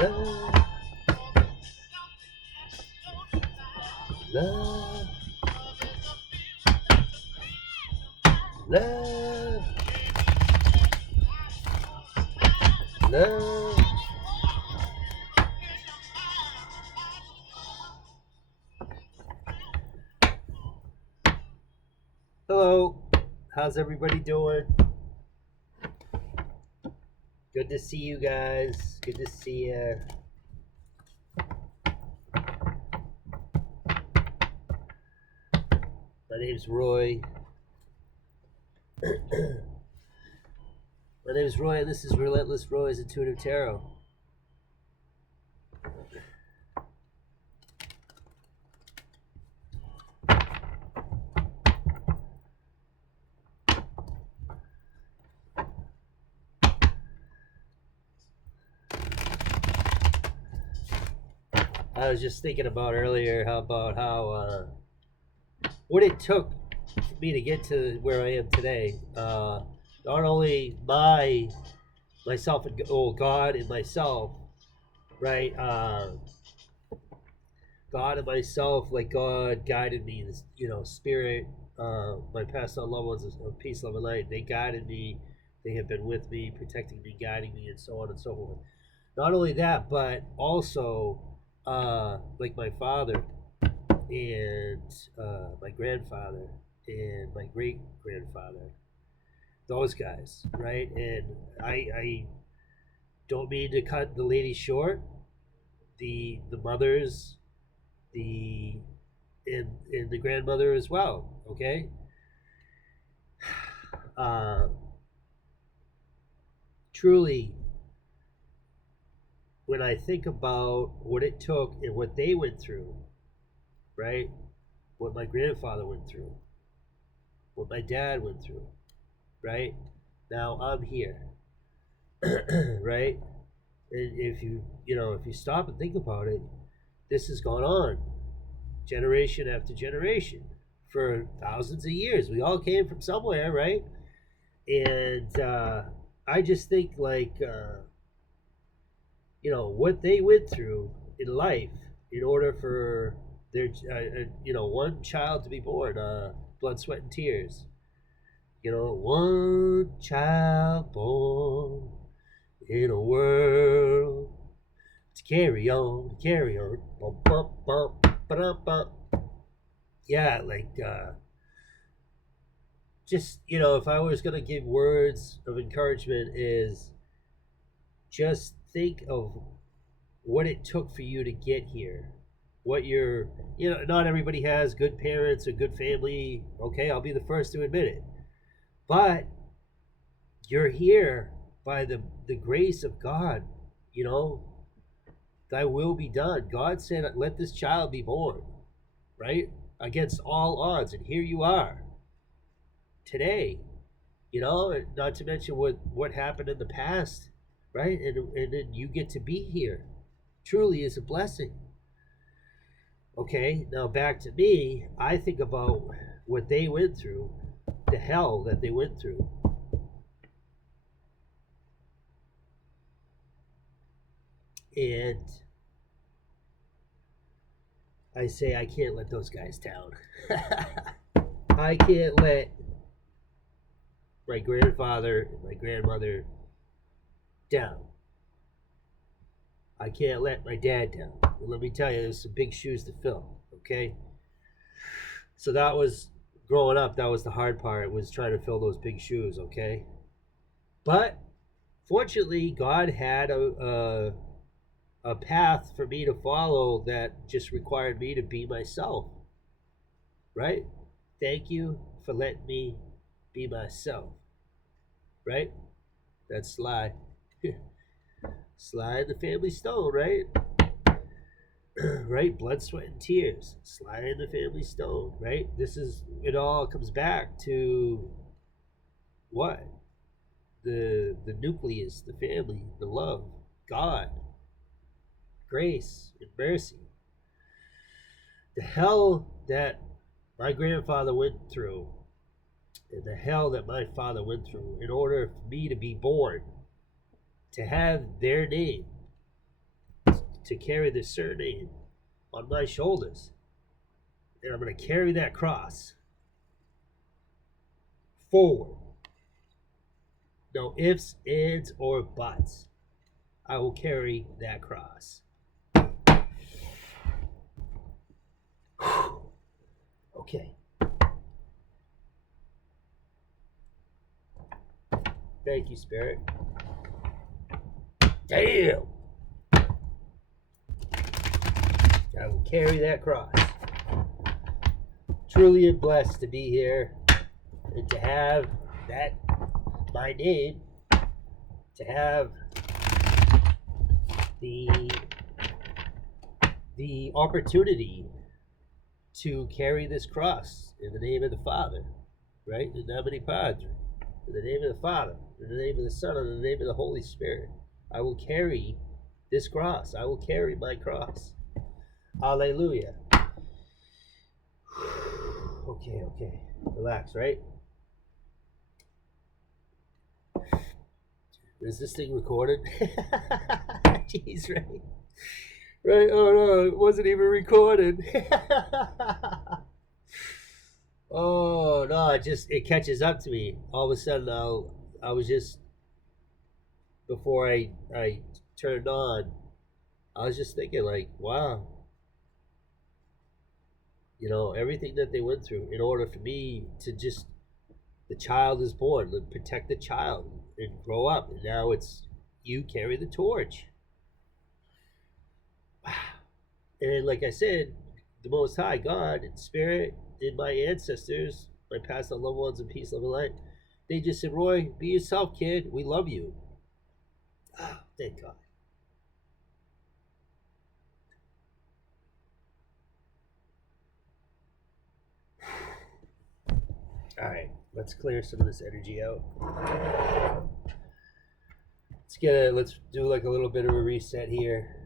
love, love, love, love. Hello, how's everybody doing? Good to see you guys. Good to see you. My name's Roy. My name is Roy, and this is Relentless Roy's Intuitive Tarot. I was just thinking about earlier how what it took for me to get to where I am today. Not only myself and God and myself, right? God and myself, like God guided me. This, spirit, my past on loved ones of peace, love, and light. They guided me. They have been with me, protecting me, guiding me, and so on and so forth. Not only that, but also like my father and my grandfather and my great grandfather, those guys, right? And I don't mean to cut the lady short. The mothers, and the grandmother as well. Okay. Truly, when I think about what it took and what they went through, right? What my grandfather went through, what my dad went through, right? Now I'm here, right? And if you stop and think about it, this has gone on generation after generation for thousands of years. We all came from somewhere, right? And I just think like what they went through in life in order for their one child to be born, blood, sweat, and tears. One child born in a world to carry on, bum, bum, bum, ba-dum, bum. Yeah, like just if I was gonna give words of encouragement, is just think of what it took for you to get here. What you're, not everybody has good parents or good family. Okay, I'll be the first to admit it. But you're here by the grace of God. Thy will be done. God said, let this child be born, right? Against all odds. And here you are today, and not to mention what happened in the past, right? And then you get to be here. Truly is a blessing. Okay, now back to me. I think about what they went through, the hell that they went through. And I say, I can't let those guys down. I can't let my grandfather and my grandmother down. I can't let my dad down. Well, let me tell you, there's some big shoes to fill, okay? So that was, growing up, that was the hard part, was trying to fill those big shoes, okay? But fortunately, God had a path for me to follow that just required me to be myself, right? Thank you for letting me be myself, right? That's Sly. Sly and the Family Stone, right? Right? Blood, sweat, and tears. Sly and the Family Stone, right? It all comes back to what? The nucleus, the family, the love, God, grace, and mercy. The hell that my grandfather went through, and the hell that my father went through in order for me to be born, to have their name, to carry this surname on my shoulders. And I'm going to carry that cross forward. No ifs, ands, or buts. I will carry that cross. Okay. Thank you, Spirit. Damn! I will carry that cross. Truly am blessed to be here and to have that, my name, to have the opportunity to carry this cross in the name of the Father, right? In nomine Padre, in the name of the Father, in the name of the Son, and in the name of the Holy Spirit. I will carry this cross. I will carry my cross. Hallelujah. Okay. Relax, right? Is this thing recorded? Jeez, right? Right? Oh no, it wasn't even recorded. Oh no, it catches up to me. All of a sudden, I was just, before I turned on, I was just thinking like, wow, you know, everything that they went through in order for me to just, the child is born, to protect the child and grow up, and now it's you carry the torch. Wow. And like I said, the Most High God and Spirit and my ancestors, my past loved ones and peace, love, and light, they just said, Roy, be yourself, kid. We love you. Oh, thank God. All right, let's clear some of this energy out. Let's do like a little bit of a reset here.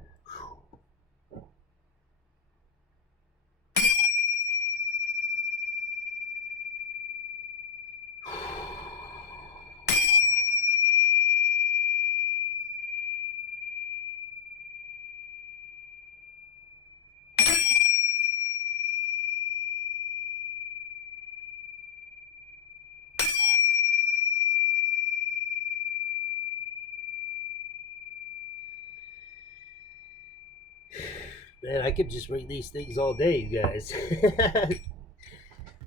Man, I could just ring these things all day, you guys.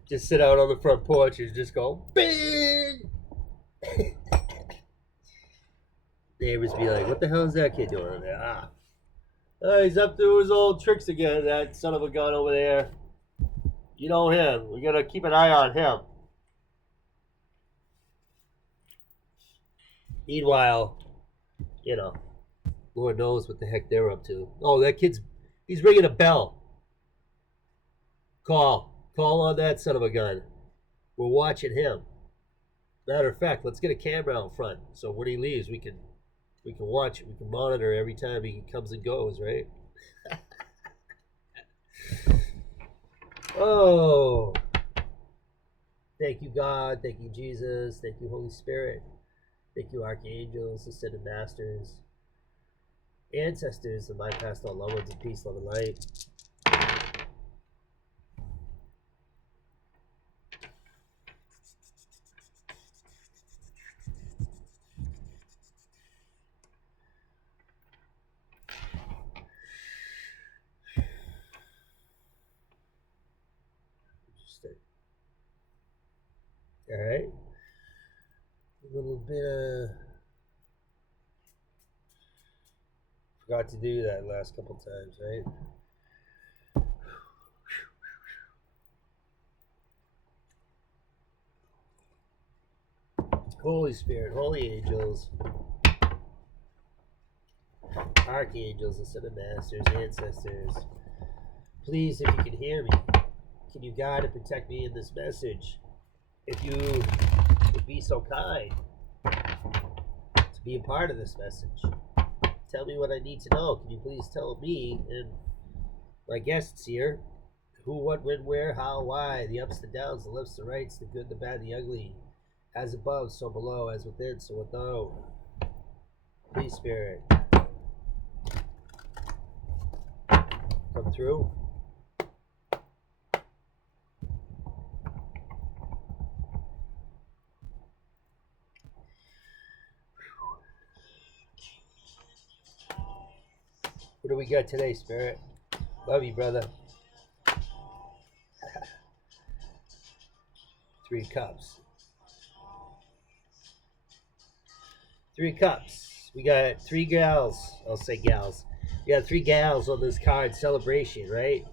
Just sit out on the front porch and just go, bing! Neighbors be like, what the hell is that kid doing over there? He's up to his old tricks again, that son of a gun over there. You know him. We gotta keep an eye on him. Meanwhile, you know, Lord knows what the heck they're up to. Oh, that he's ringing a bell. Call on that son of a gun. We're watching him. Matter of fact, let's get a camera out front, so when he leaves, we can watch, we can monitor every time he comes and goes, right? Oh, thank you, God. Thank you, Jesus. Thank you, Holy Spirit. Thank you, archangels, ascended masters, ancestors of my past, all loved ones in peace, love, and light. All right, a little bit of, forgot to do that last couple times, right? Holy Spirit, holy angels, archangels, ascended masters, ancestors, please, if you can hear me, can you guide and protect me in this message? If you would be so kind to be a part of this message, tell me what I need to know. Can you please tell me and my guests here who, what, when, where, how, why, the ups, the downs, the lefts, the rights, the good, the bad, the ugly, as above, so below, as within, so without. Please, Spirit. come through. What do we got today, Spirit? Love you, brother. 3 cups. 3 cups. We got 3 gals. I'll say gals. We got 3 gals on this card, celebration, right?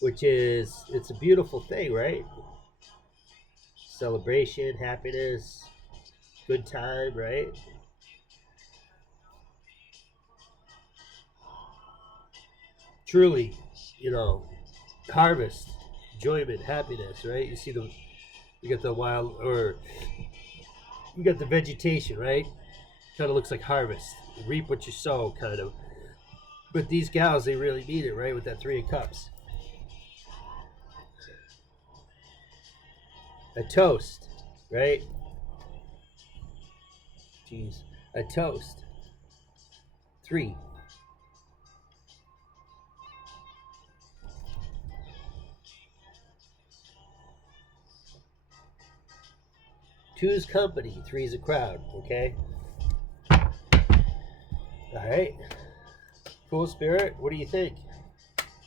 Which is, it's a beautiful thing, right? Celebration, happiness, good time, right? Truly, you know, harvest, enjoyment, happiness, right? You get the wild, or you got the vegetation, right? Kind of looks like harvest. Reap what you sow, kind of. But these gals, they really need it, right? With that 3 of cups. A toast, right? Jeez. A toast. 3. Two's company, 3's a crowd, okay? Alright. Cool, Spirit. What do you think?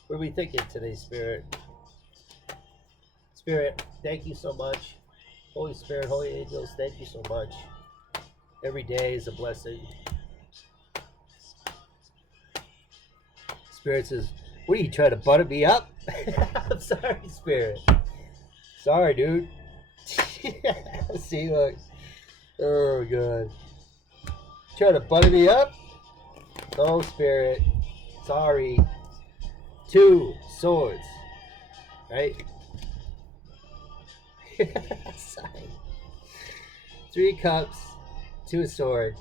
What are we thinking today, Spirit? Spirit, thank you so much. Holy Spirit, Holy Angels, thank you so much. Every day is a blessing. Spirit says, what are you trying to butter me up? I'm sorry, Spirit. Sorry, dude. See, look. Oh, God. Trying to butter me up? Oh, Spirit. Sorry. 2 swords. Right? Sorry. 3 cups. 2 sword.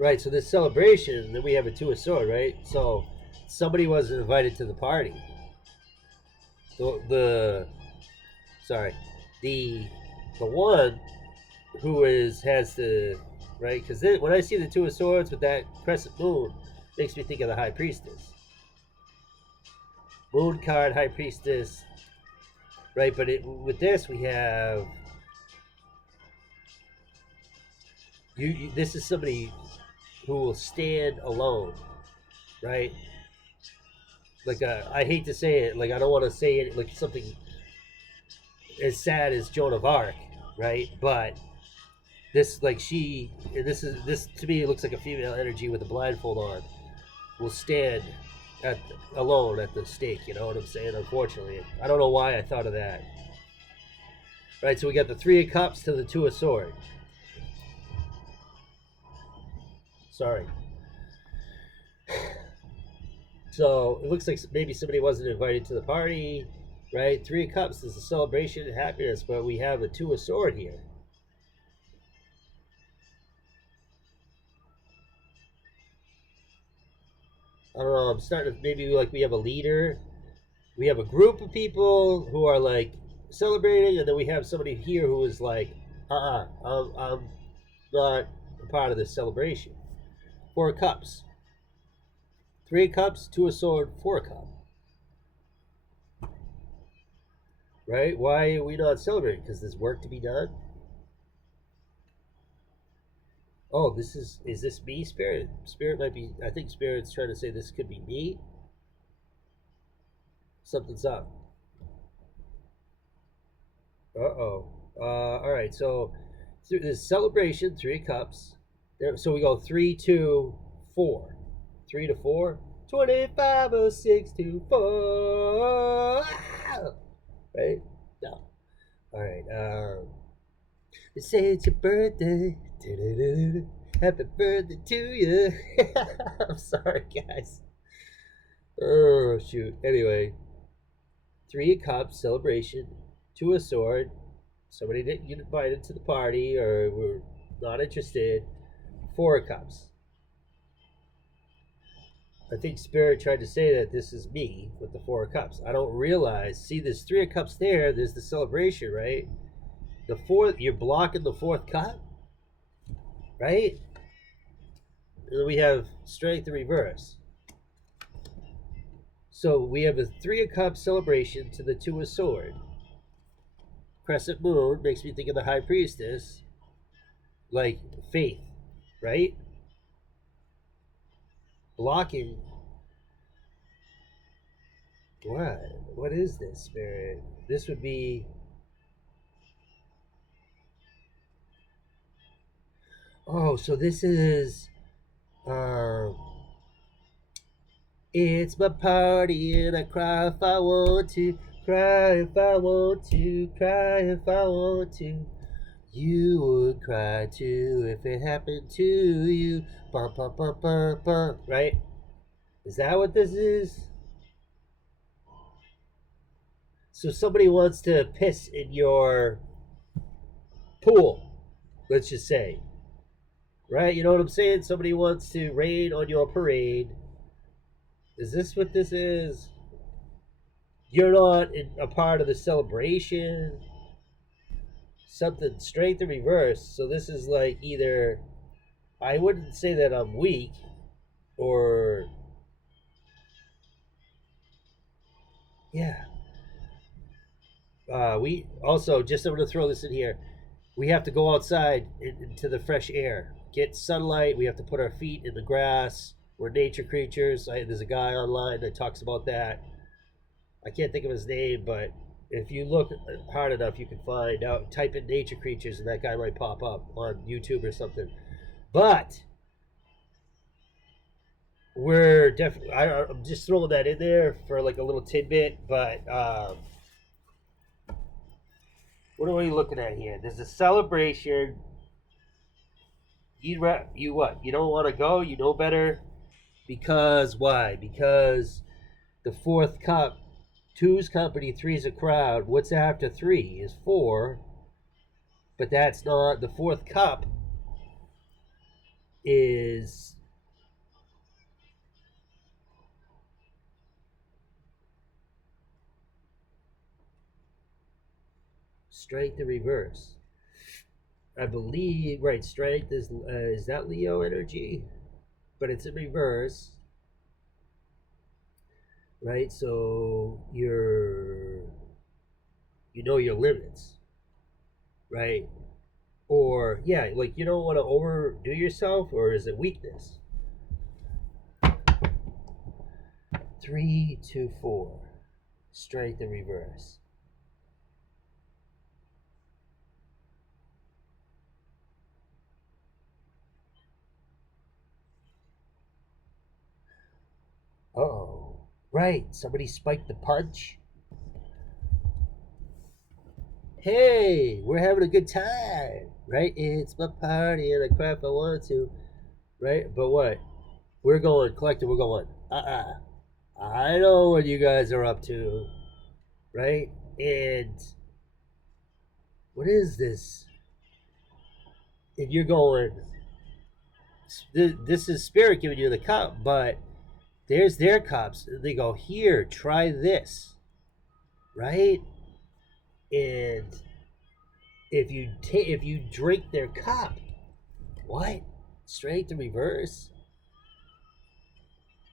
Right, so this celebration, then we have a 2 of sword, right? So somebody wasn't invited to the party. The one who has the, right? Because when I see the 2 of swords with that crescent moon, it makes me think of the high priestess. Moon card, high priestess, right? But with this we have this is somebody who will stand alone, right? Like I hate to say it, like I don't want to say it like something as sad as Joan of Arc, right? But this this to me looks like a female energy with a blindfold on, will stand alone at the stake. You know what I'm saying? Unfortunately, I don't know why I thought of that. Right, so we got the 3 of cups to the 2 of sword. Sorry. So it looks like maybe somebody wasn't invited to the party, right? 3 of cups is a celebration and happiness, but we have a 2 of sword here. I don't know, I'm starting to, maybe like we have a leader. We have a group of people who are like celebrating, and then we have somebody here who is like, I'm not a part of this celebration. 4 of cups. 3 of cups, 2 of sword, 4 of cup. Right? Why are we not celebrating? Because there's work to be done. Oh, is this me, Spirit? Spirit might be, I think Spirit's trying to say this could be me. Something's up. All right, so this celebration, 3 of cups. So we go 3, 2, 4. 3 to 4. 25 or 6 to 4. Right? No. All right. They say it's your birthday. Happy birthday to you. I'm sorry, guys. Oh, shoot. Anyway. 3 of cups, celebration. 2 of sword. Somebody didn't get invited to the party or were not interested. 4 of cups. I think Spirit tried to say that this is me with the 4 of cups. I don't realize. See, there's 3 of cups there. There's the celebration, right? The 4th, you're blocking the 4th cup, right? and then we have strength in reverse. So we have a 3 of Cups celebration to the 2 of Sword. Crescent Moon makes me think of the High Priestess, like faith, right? Blocking. What is this, Spirit? This would be... Oh, so this is... It's my party and I cry if I want to, cry if I want to, cry if I want to. You would cry too if it happened to you. Bum, bum, bum, bum, bum. Right? Is that what this is? So somebody wants to piss in your pool, let's just say. Right? You know what I'm saying? Somebody wants to rain on your parade. Is this what this is? You're not a part of the celebration. Something strength in reverse. So this is like either... I wouldn't say that I'm weak or... Yeah. We also, just I'm going to throw this in here, we have to go outside into the fresh air. Get sunlight. We have to put our feet in the grass. We're nature creatures. There's a guy online that talks about that. I can't think of his name, but if you look hard enough, you can find out. Type in nature creatures, and that guy might pop up on YouTube or something. But we're definitely... I'm just throwing that in there for like a little tidbit. But what are we looking at here? There's a celebration. You what? You don't want to go? You know better? Because why? Because the 4th cup, 2's company, 3's a crowd. What's after 3 is 4. But that's not... The 4th cup is... strength in reverse. I believe, right, strength is that Leo energy? But it's in reverse. Right, so you know your limits, right? Or, yeah, like you don't want to overdo yourself, or is it weakness? 3, 2, 4. Strength in reverse. Uh-oh. Right, somebody spiked the punch. Hey, we're having a good time, right? It's my party and I cry if I want to, right? But what? We're going, collective, we're going, I know what you guys are up to, right? And what is this? And you're going, this is spirit giving you the cup, but there's their cups. They go, here, try this, right? And if you drink their cup, what? Straight to reverse.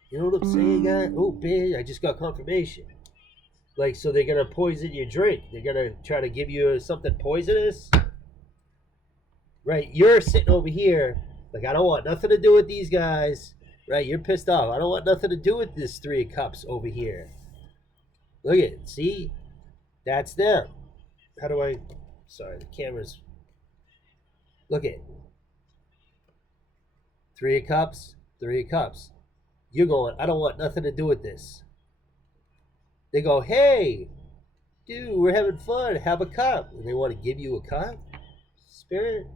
You know what I'm saying, guys? Oh, bitch, I just got confirmation. Like, so they're gonna poison your drink. They're gonna try to give you something poisonous, right? You're sitting over here, like, I don't want nothing to do with these guys, right? You're pissed off. I don't want nothing to do with this 3 of cups over here. Look at it. See? That's them. How do I... Sorry, the camera's... Look at it. 3 of cups, 3 of cups. You're going, I don't want nothing to do with this. They go, hey, dude, we're having fun. Have a cup. And they want to give you a cup? Spirit?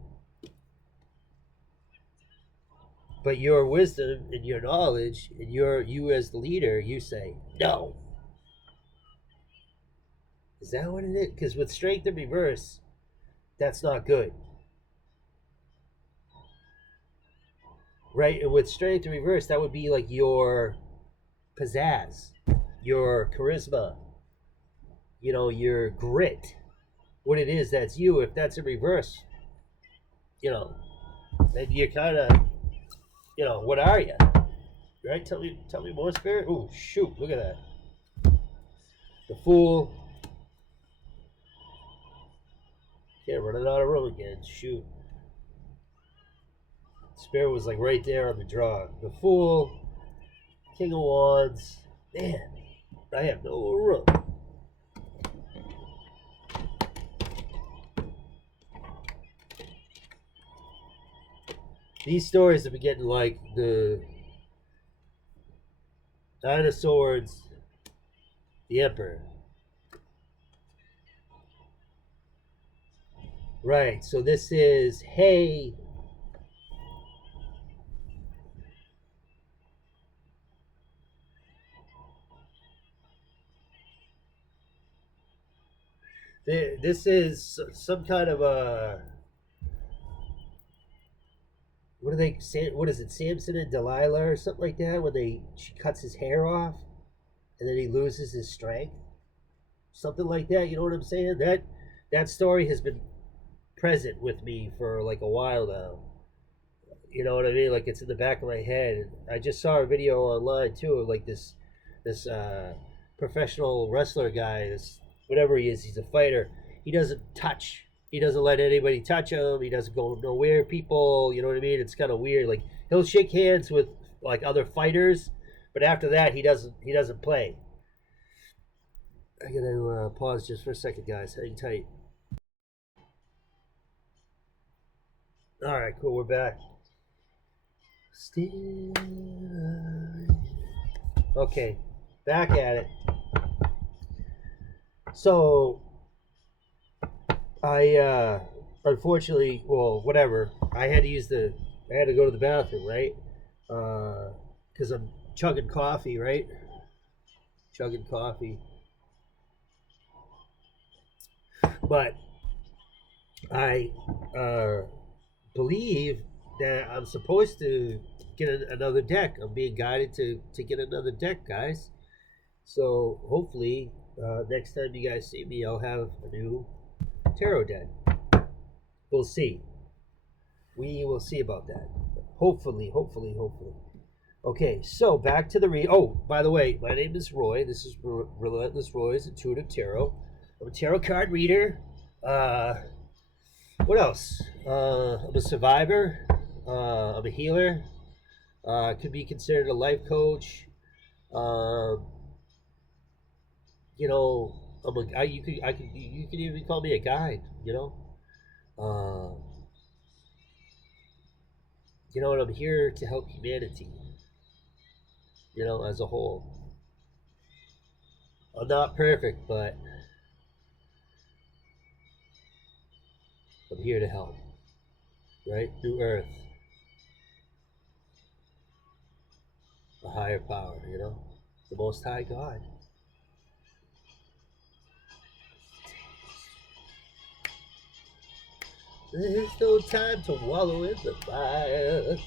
But your wisdom and your knowledge and you as the leader, you say, no. Is that what it is? Because with strength in reverse, that's not good. Right? And with strength in reverse, that would be like your pizzazz, your charisma, you know, your grit. What it is, that's you. If that's in reverse, you know, then you're kind of... What are you? Right? Tell me more, Spirit. Oh, shoot! Look at that. The Fool. Okay, running out of room again. Shoot. Spirit was like right there on the draw. The Fool. King of Wands. Man, I have no room. These stories have been getting like the Nine of Swords, the Emperor. Right, so this is, hey, this is some kind of a, what do they say? What is it, Samson and Delilah or something like that? When she cuts his hair off and then he loses his strength, something like that. You know what I'm saying? That story has been present with me for like a while now. You know what I mean? Like it's in the back of my head. I just saw a video online too of like this professional wrestler guy. This whatever he is, he's a fighter. He doesn't touch. He doesn't let anybody touch him. He doesn't go nowhere. People, you know what I mean? It's kind of weird. Like he'll shake hands with like other fighters, but after that he doesn't play. I gotta pause just for a second, guys. Hang tight. All right, cool. We're back. Still, okay, back at it. So I unfortunately, well, whatever. I had to go to the bathroom, right? Because I'm chugging coffee, right? Chugging coffee. But I believe that I'm supposed to get another deck. I'm being guided to get another deck, guys. So hopefully, next time you guys see me, I'll have a new tarot deck. We'll see. We will see about that. Hopefully. Okay, so back to the read. Oh, by the way, my name is Roy. This is Relentless Roy's Intuitive Tarot. I'm a tarot card reader. What else? I'm a survivor. I'm a healer. Could be considered a life coach. You know, you could even call me a guide. And I'm here to help humanity. As a whole. I'm not perfect, but I'm here to help. Right? Through Earth. A higher power, the Most High God. There's no time to wallow in the fire.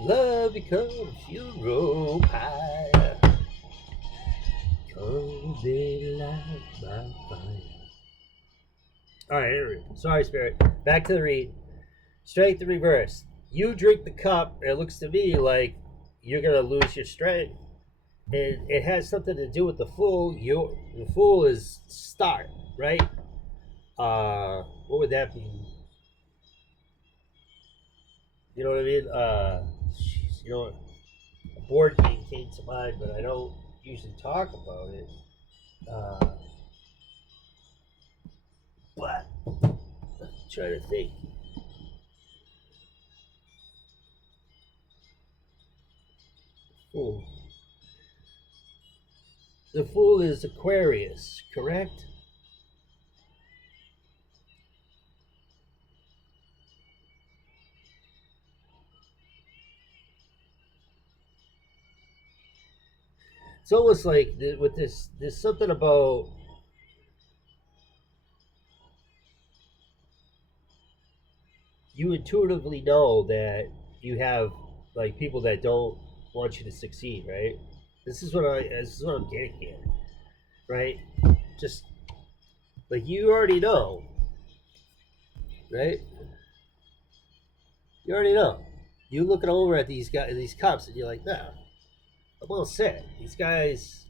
Love becomes funeral pyre. Come, baby, light my fire. All right, anyway. Sorry, Spirit. Back to the read. Strength in reverse. You drink the cup, it looks to me like you're going to lose your strength. And it has something to do with the Fool. The Fool is start, right? What would that be? You know what I mean? A board game came to mind, but I don't usually talk about it. But I'm trying to think. Fool. The Fool is Aquarius, correct? It's almost like with this, there's something about you intuitively know that you have like people that don't want you to succeed, right? This is what I'm getting here, right? Just like you already know right? You already know. You looking over at these guys, these cops, and you're like, nah, I'm all set. These guys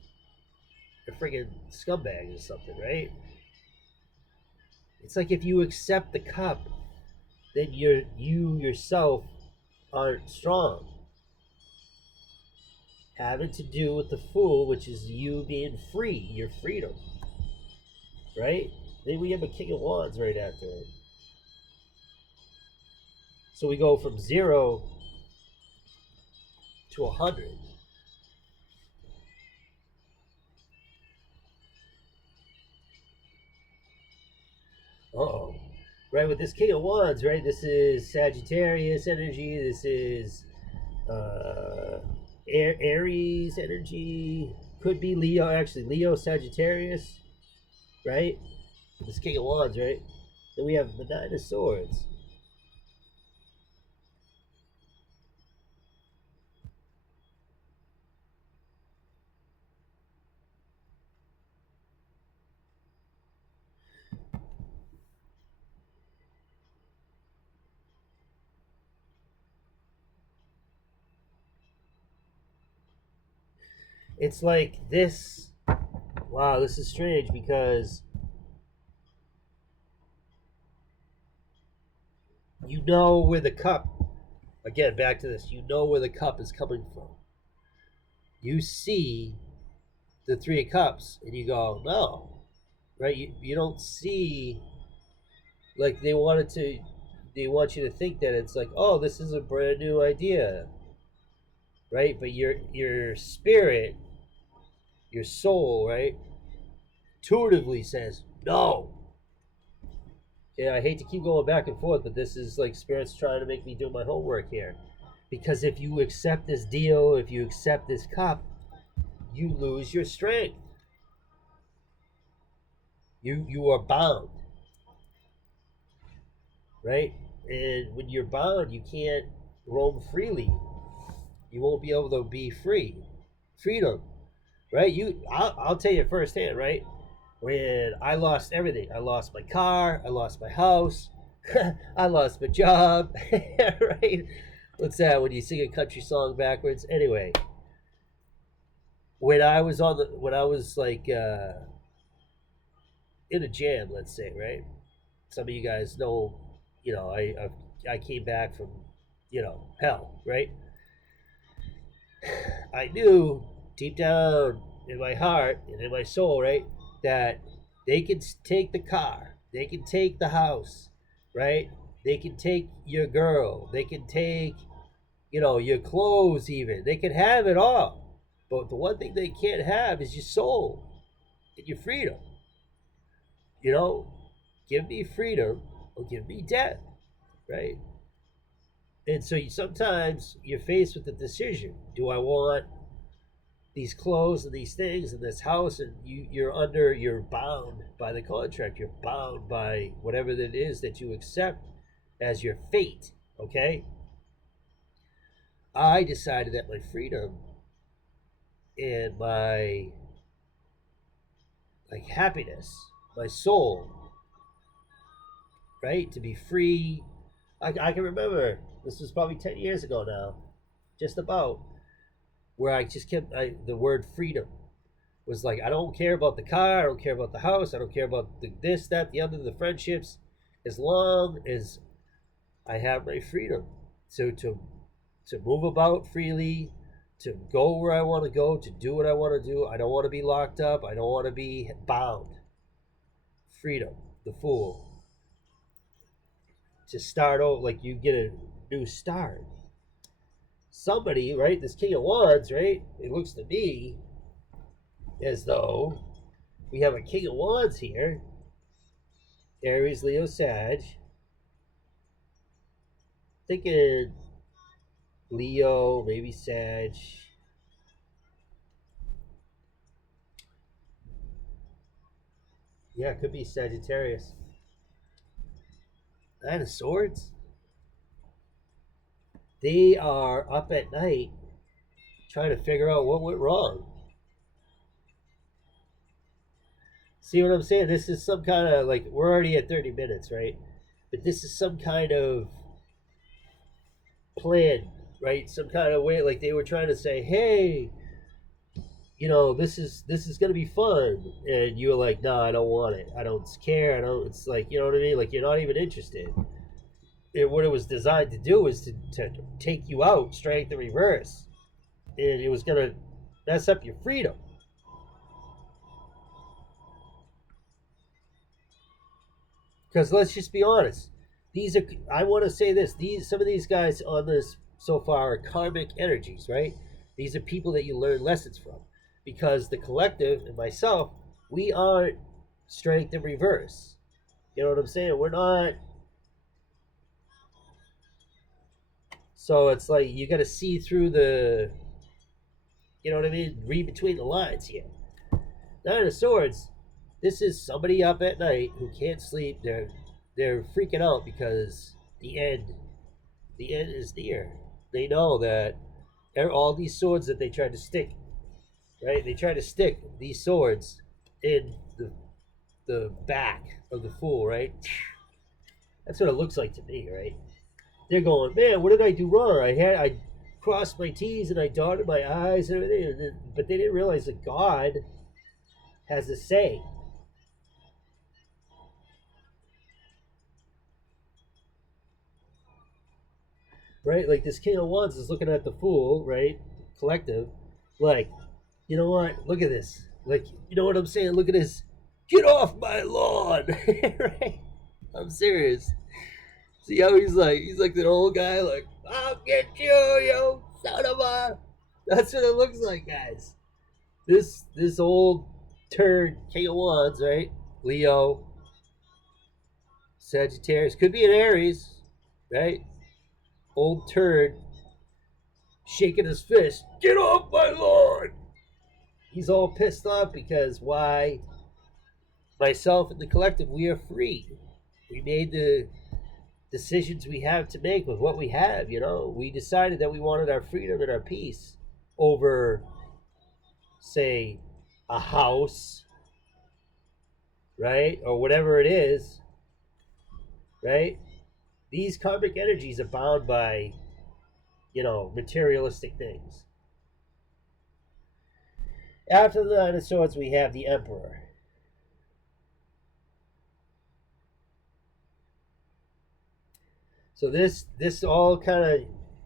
are freaking scumbags or something, right? It's like if you accept the cup, then you yourself aren't strong. Having to do with the fool, which is you being free, your freedom, right? Then we have a King of Wands right after it. So we go from 0 to 100. Uh-oh. Right, with this King of Wands, right? This is Sagittarius energy. This is uh, Aries energy. Could be Leo, actually. Leo, Sagittarius, right? This King of Wands, right? Then we have the Nine of Swords. It's like this. Wow, this is strange because you know where the cup, again, back to this, you know where the cup is coming from. You see the Three of Cups and you go, no, right? You don't see, like they want you to think that it's like, oh, this is a brand new idea, right? But your spirit, your soul, right, intuitively says no. Yeah, I hate to keep going back and forth, but this is like spirits trying to make me do my homework here. Because if you accept this deal, if you accept this cup, you lose your strength. You are bound, right? And when you're bound, you can't roam freely. You won't be able to be free. Freedom, right? I'll tell you firsthand, right? When I lost everything, I lost my car, I lost my house, I lost my job, right? What's that when you sing a country song backwards? Anyway, when I was like in a jam, let's say, right? Some of you guys know, I came back from, hell, right? I knew deep down in my heart and in my soul, right, that they can take the car, they can take the house, right? They can take your girl, they can take, your clothes, even. They can have it all. But the one thing they can't have is your soul and your freedom. You know, give me freedom or give me death, right? And so sometimes you're faced with the decision: do I want these clothes and these things and this house? And you're bound by the contract. You're bound by whatever it is that you accept as your fate. Okay. I decided that my freedom and my like happiness, my soul, right, to be free. I can remember this was probably 10 years ago now, just about, where I just kept the word freedom was like, I don't care about the car, I don't care about the house, I don't care about this, that, the other, the friendships, as long as I have my freedom to move about freely, to go where I want to go, to do what I want to do. I don't want to be locked up. I don't want to be bound. Freedom, the fool. To start over, like you get a new start. Somebody, right? This King of Wands, right? It looks to me as though we have a King of Wands here. Aries, Leo, Sag. Thinking Leo, maybe Sag. Yeah, it could be Sagittarius. Nine of Swords. They are up at night trying to figure out what went wrong. See what I'm saying? This is some kind of like, we're already at 30 minutes, right? but this is some kind of plan, right? Some kind of way, like they were trying to say, hey, this is gonna be fun, and you were like, no, I don't want it. I don't care. I don't. It's like, you know what I mean? Like you're not even interested. What it was designed to do is to take you out straight the reverse, and it was gonna mess up your freedom. Because let's just be honest, these are. I want to say this. Some of these guys on this so far are karmic energies, right? These are people that you learn lessons from, because the collective and myself, we aren't strength in reverse. You know what I'm saying? We're not. So it's like you got to see through the. You know what I mean? Read between the lines here. Nine of Swords. This is somebody up at night who can't sleep. They're freaking out because the end is near. They know that all these swords that they tried to stick, right? They tried to stick these swords in the back of the fool, right? That's what it looks like to me, right? They're going, man, what did I do wrong? I crossed my T's and I dotted my I's and everything, but they didn't realize that God has a say. Right? Like this King of Wands is looking at the fool, right? Collective, like, you know what? Look at this. Like, you know what I'm saying? Look at this. Get off my lawn, right? I'm serious. See how he's like that old guy, like, I'll get you, you son of a. That's what it looks like, guys. This old turd King of Wands, right? Leo, Sagittarius, could be an Aries, right? Old turd shaking his fist. Get off my lawn! He's all pissed off because why? Myself and the collective, we are free. We made the decisions we have to make with what we have, We decided that we wanted our freedom and our peace over, say, a house, right? Or whatever it is, right? These karmic energies are bound by, materialistic things. After the Nine of Swords, we have the Emperor. So this all kind of,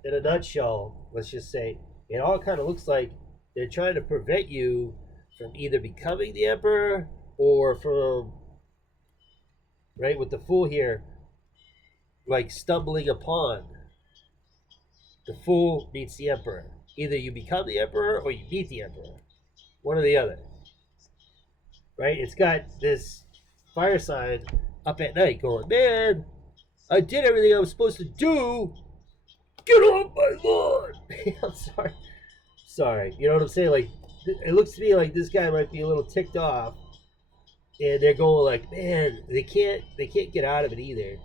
in a nutshell, let's just say, it all kind of looks like they're trying to prevent you from either becoming the Emperor or from, right, with the Fool here, like stumbling upon. The Fool meets the Emperor. Either you become the Emperor or you meet the Emperor. One or the other. Right? It's got this fire sign up at night going, man, I did everything I was supposed to do. Get off my lawn. I'm sorry. Sorry. You know what I'm saying? Like, it looks to me like this guy might be a little ticked off. And they're going like, man, they can't get out of it either.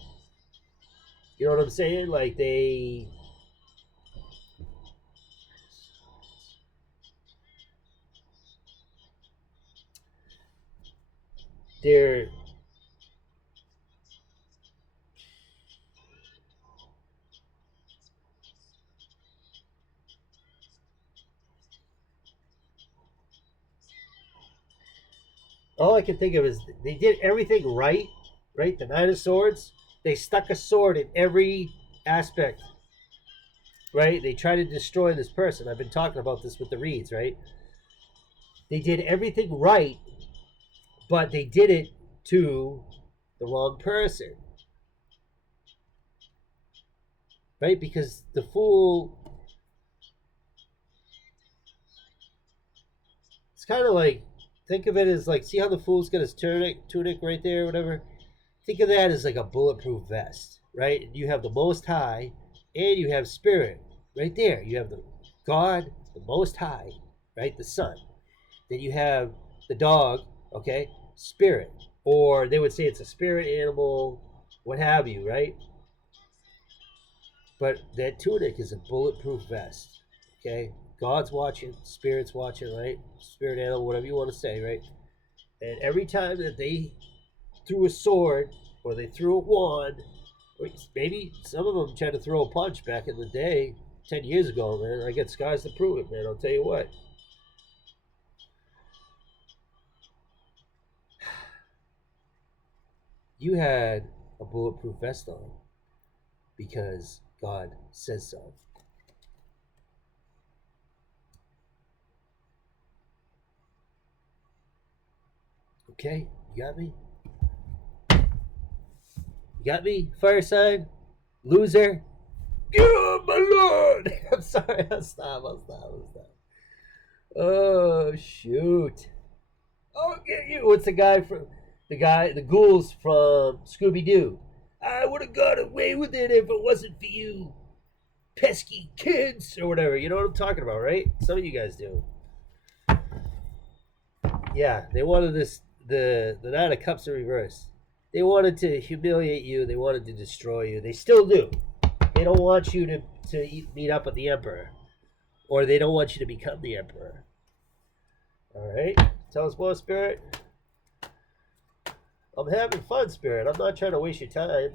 You know what I'm saying? Like they're all I can think of is they did everything right, right? The Nine of Swords, they stuck a sword in every aspect, right? They try to destroy this person. I've been talking about this with the reads, right? They did everything right, but they did it to the wrong person, right? Because the Fool, it's kind of like, think of it as like, see how the Fool's got his tunic right there, whatever? Think of that as like a bulletproof vest, right? And you have the Most High and you have Spirit right there. You have the God, the Most High, right? The Sun. Then you have the dog, okay? Spirit. Or they would say it's a spirit animal, what have you, right? But that tunic is a bulletproof vest, okay? God's watching, Spirit's watching, right? Spirit animal, whatever you want to say, right? And every time that they threw a sword or they threw a wand, Maybe some of them tried to throw a punch back in the day, 10 years ago, man. I got scars to prove it, man. I'll tell you what. You had a bulletproof vest on because God says so. Okay, you got me? You got me, fire sign? Loser? Oh, my lord! I'm sorry, I'll stop. Oh, shoot. Oh, get you. What's the ghouls from Scooby Doo? I would have got away with it if it wasn't for you pesky kids or whatever. You know what I'm talking about, right? Some of you guys do. Yeah, they wanted the Nine of Cups in reverse. They wanted to humiliate you. They wanted to destroy you. They still do. They don't want you to meet up with the Emperor, or they don't want you to become the Emperor. All right, tell us more, Spirit. I'm having fun, Spirit. I'm not trying to waste your time.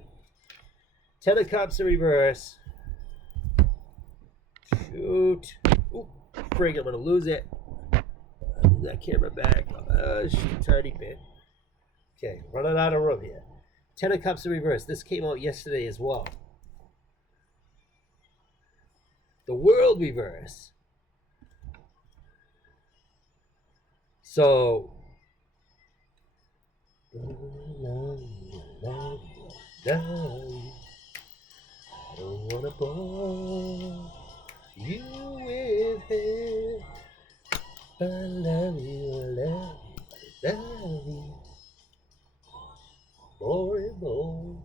10 of Cups in reverse. Shoot. Ooh, frig, I'm going to lose it. Move that camera back. Just a tiny bit. Okay, running out of room here. 10 of Cups in reverse. This came out yesterday as well. The World reverse. So, I don't wanna bore you with it. I love you, love you. More and more.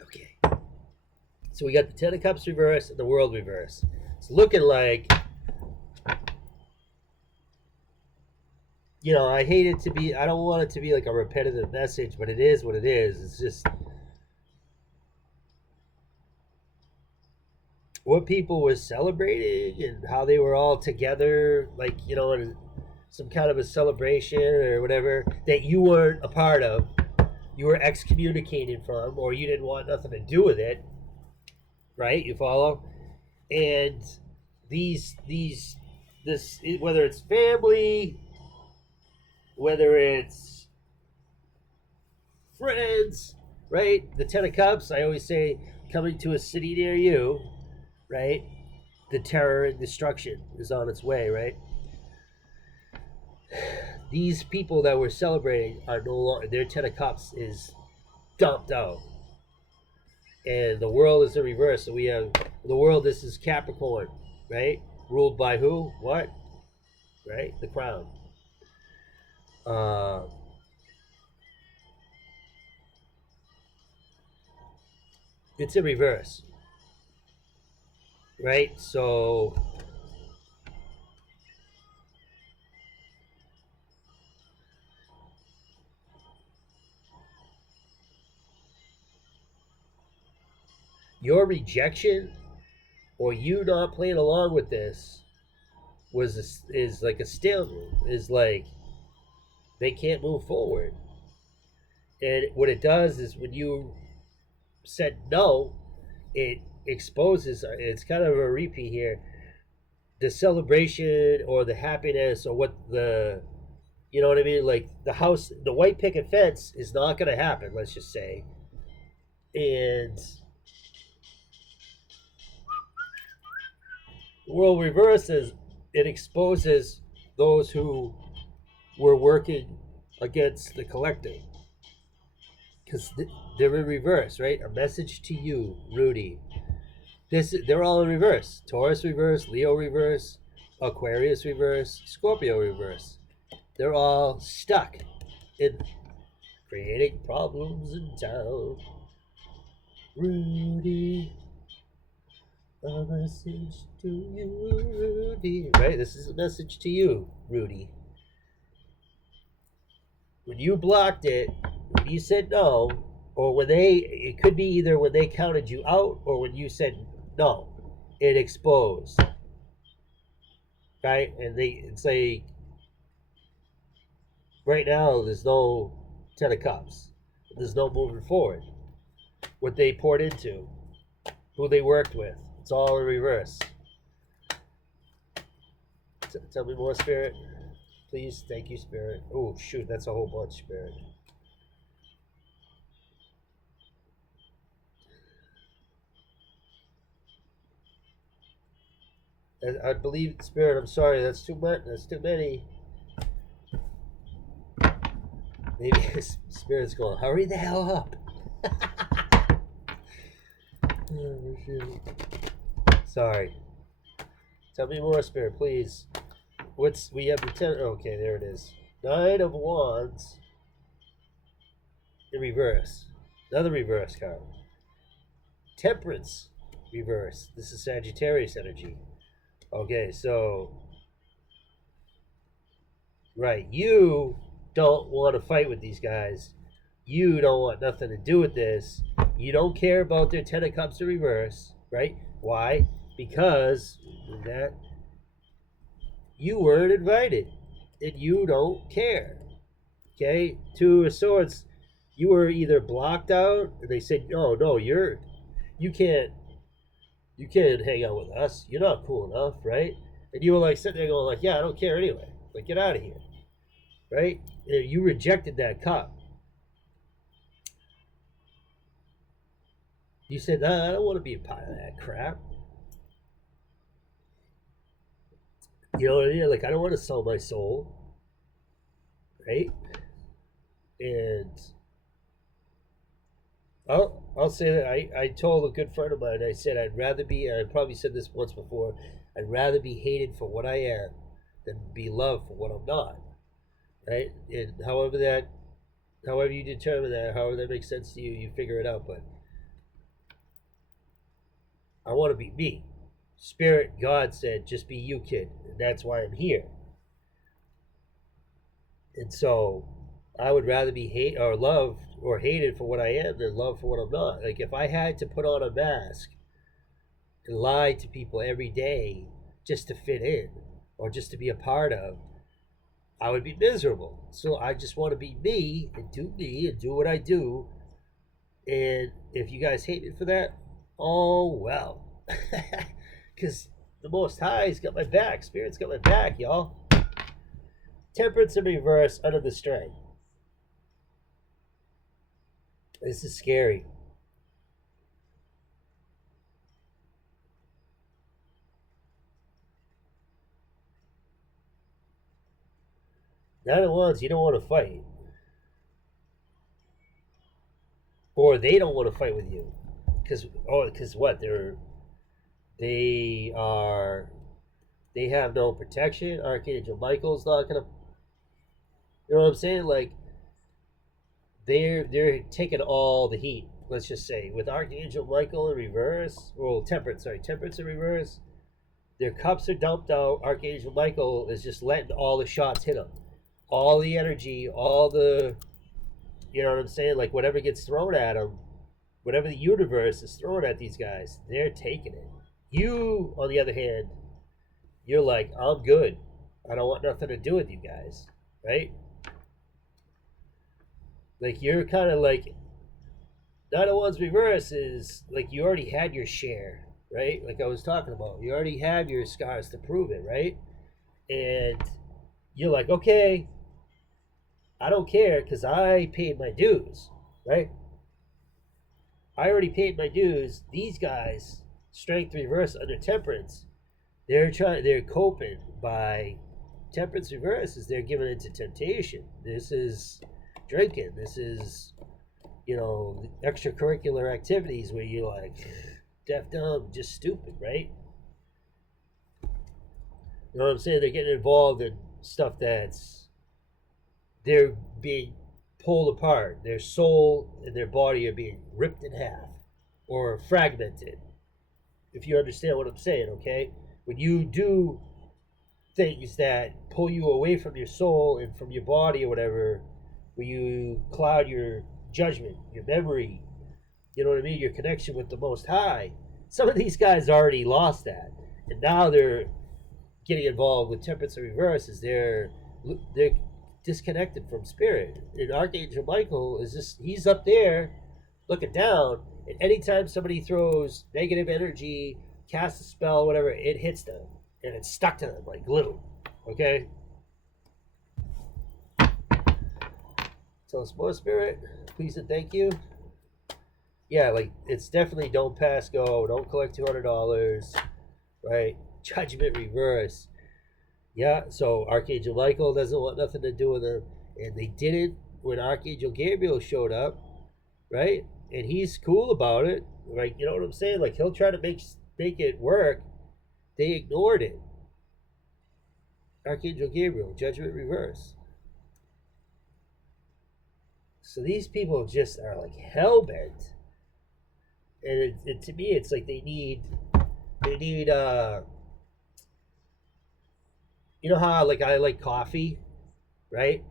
Okay. So we got the 10 of Cups reverse and the World reverse. It's looking like, you know, I hate it to be, I don't want it to be like a repetitive message, but it is what it is. It's just what people were celebrating and how they were all together, like, you know, in some kind of a celebration or whatever that you weren't a part of. You were excommunicated from, or you didn't want nothing to do with it, right? You follow? And this, whether it's family, whether it's friends, right? The 10 of Cups, I always say, coming to a city near you, right? The terror and destruction is on its way, right? These people that we're celebrating are no longer, their 10 of Cups is dumped out. And the world is the reverse. So we have the world, this is Capricorn, right? Ruled by who? What? Right? The crown. It's in reverse. Right? So your rejection or you not playing along with this is like a stalemate. Is like they can't move forward. And what it does is when you said no, it exposes, it's kind of a repeat here, the celebration or the happiness or what the, you know what I mean? Like the house, the white picket fence is not going to happen, let's just say. And the world reverses, it exposes those who were working against the collective. Because they're in reverse, right? A message to you, Rudy. They're all in reverse. Taurus reverse, Leo reverse, Aquarius reverse, Scorpio reverse. They're all stuck in creating problems in town. Rudy, a message to you, Rudy. Right? This is a message to you, Rudy. When you blocked it, when you said no, or when it could be either when they counted you out or when you said no, it exposed. Right? And it's like, right now, there's no Ten of Cups. There's no moving forward. What they poured into, who they worked with, it's all in reverse. Tell me more, Spirit. Please, thank you, Spirit. Oh, shoot, that's a whole bunch, Spirit. I believe, Spirit, I'm sorry, that's too much. That's too many. Maybe Spirit's going, hurry the hell up. Oh, shoot. Sorry. Tell me more, Spirit, please. We have the 10, okay, there it is. 9 of Wands in reverse. Another reverse card. Temperance reverse. This is Sagittarius energy. Okay, so right, you don't want to fight with these guys. You don't want nothing to do with this. You don't care about their 10 of Cups in reverse, right? Why? Because that you weren't invited and you don't care. Okay? 2 of Swords, you were either blocked out and they said, no, you can't hang out with us. You're not cool enough, right? And you were like sitting there going like, yeah, I don't care anyway. Like, get out of here, right? You rejected that cup. You said, nah, I don't want to be a part of that crap. You know what I mean? Like, I don't want to sell my soul, right? And I'll say that I told a good friend of mine, I said I'd rather be, and I probably said this once before, I'd rather be hated for what I am than be loved for what I'm not, right? And however you determine that, however that makes sense to you, you figure it out. But I want to be me. Spirit, God said, just be you, kid. And that's why I'm here. And so I would rather be hate or loved or hated for what I am than loved for what I'm not. Like, if I had to put on a mask and lie to people every day just to fit in or just to be a part of, I would be miserable. So I just want to be me and do what I do. And if you guys hate me for that, oh well. Because the Most High's got my back. Spirit's got my back, y'all. Temperance in reverse under the strength. This is scary. Nine of Wands, you don't want to fight. Or they don't want to fight with you. Because what? They have no protection. Archangel Michael's not gonna, you know what I'm saying? Like, they're taking all the heat. Let's just say with Archangel Michael in reverse, or Temperance in reverse, their cups are dumped out. Archangel Michael is just letting all the shots hit them, all the energy, all the, you know what I'm saying? Like, whatever gets thrown at them, whatever the universe is throwing at these guys, they're taking it. You, on the other hand, you're like, I'm good. I don't want nothing to do with you guys, right? Like, you're kind of like, Nine of Wands reverse is like you already had your share, right? Like I was talking about, you already have your scars to prove it, right? And you're like, okay, I don't care because I paid my dues, right? I already paid my dues. These guys, strength reverse under temperance, they're coping by temperance reverse is they're giving into temptation. This is drinking. This is, extracurricular activities where you're like, deaf, dumb, just stupid, right? You know what I'm saying? They're getting involved in stuff they're being pulled apart. Their soul and their body are being ripped in half or fragmented. If you understand what I'm saying, okay? When you do things that pull you away from your soul and from your body or whatever, when you cloud your judgment, your memory, you know what I mean, your connection with the Most High, some of these guys already lost that. And now they're getting involved with temperance in reverse. They're disconnected from spirit. And Archangel Michael is just, he's up there looking down, and anytime somebody throws negative energy, casts a spell, whatever, it hits them and it's stuck to them like glue. Okay? Tell us more, spirit. Please and thank you. Yeah, like it's definitely don't pass go, don't collect $200, right? Judgment reverse. Yeah, so Archangel Michael doesn't want nothing to do with them, and they didn't when Archangel Gabriel showed up, right? And he's cool about it, like, you know what I'm saying? Like, he'll try to make it work. They ignored it. Archangel Gabriel, judgment reverse. So these people just are like hell bent, and to me, it's like they need you know how like I like coffee, right?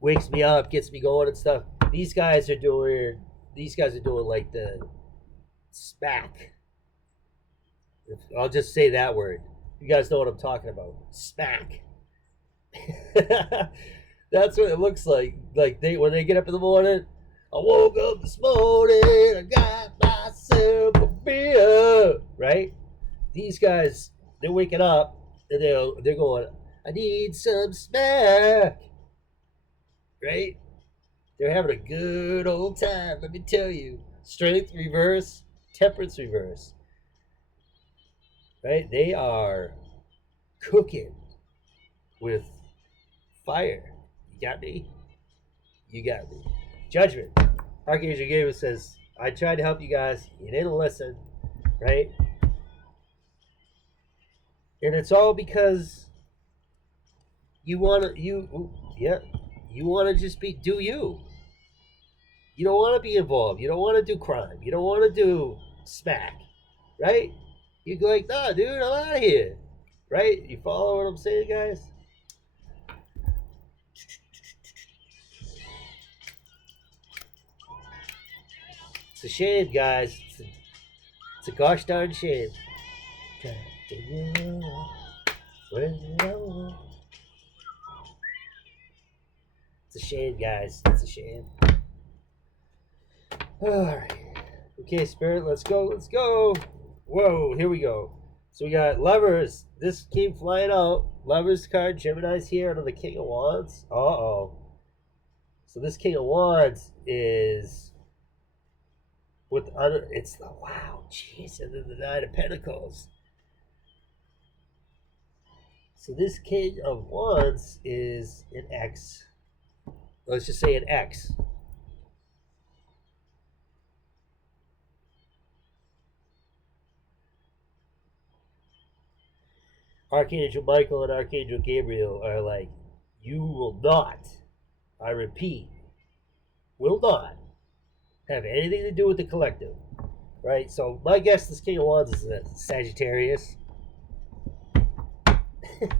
Wakes me up, gets me going and stuff. These guys are doing like the smack. I'll just say that word. You guys know what I'm talking about. Smack. That's what it looks like. Like when they get up in the morning. I woke up this morning. I got myself a beer. Right? These guys, they're waking up and they're going, I need some smack. Right? They're having a good old time, let me tell you. Strength reverse, temperance reverse. Right? They are cooking with fire. You got me? You got me. Judgment. Archangel Gabriel says, I tried to help you guys. You didn't listen. Right? And it's all because you want to just do you. You don't want to be involved. You don't want to do crime. You don't want to do smack. Right? You go like, nah, dude, I'm out of here. Right? You follow what I'm saying, guys? It's a shame, guys. It's a gosh darn shame. It's a shame, guys. It's a shame. Alright. Okay, Spirit, let's go. Let's go. Whoa, here we go. So we got Lovers. This came flying out. Lovers card. Gemini's here under the King of Wands. Uh-oh. So this King of Wands is with it's the wow, jeez, and then the Nine of Pentacles. So this King of Wands is an X. Let's just say an X. Archangel Michael and Archangel Gabriel are like, you will not, I repeat, will not have anything to do with the collective. Right? So my guess this King of Wands is a Sagittarius.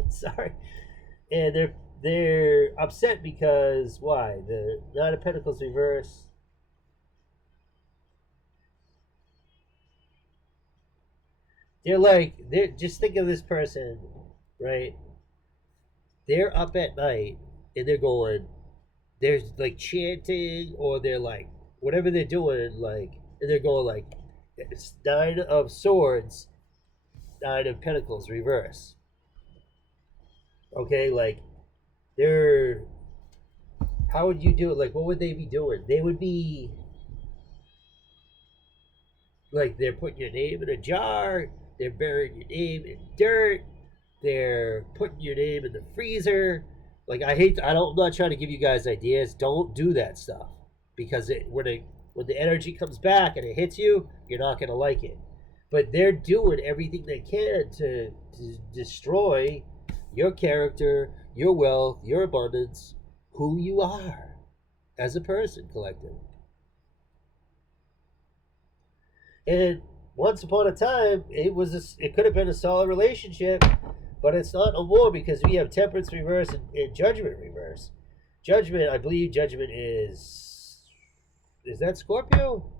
Sorry. And they're upset because why? The Nine of Pentacles reverse. They're just think of this person, right? They're up at night and they're like chanting, or they're like whatever they're doing, like, and they're going like, it's Nine of Swords, Nine of Pentacles reverse. Okay, like how would you do it? Like, what would they be doing? They would be like, they're putting your name in a jar, they're burying your name in dirt, they're putting your name in the freezer. Like, I'm not trying to give you guys ideas. Don't do that stuff, because when the energy comes back and it hits you, you're not going to like it. But they're doing everything they can to destroy your character, your wealth, your abundance, who you are as a person, collective. And once upon a time, it could have been a solid relationship, but it's not no more, because we have temperance reverse and judgment reverse. Judgment, I believe judgment is that Scorpio?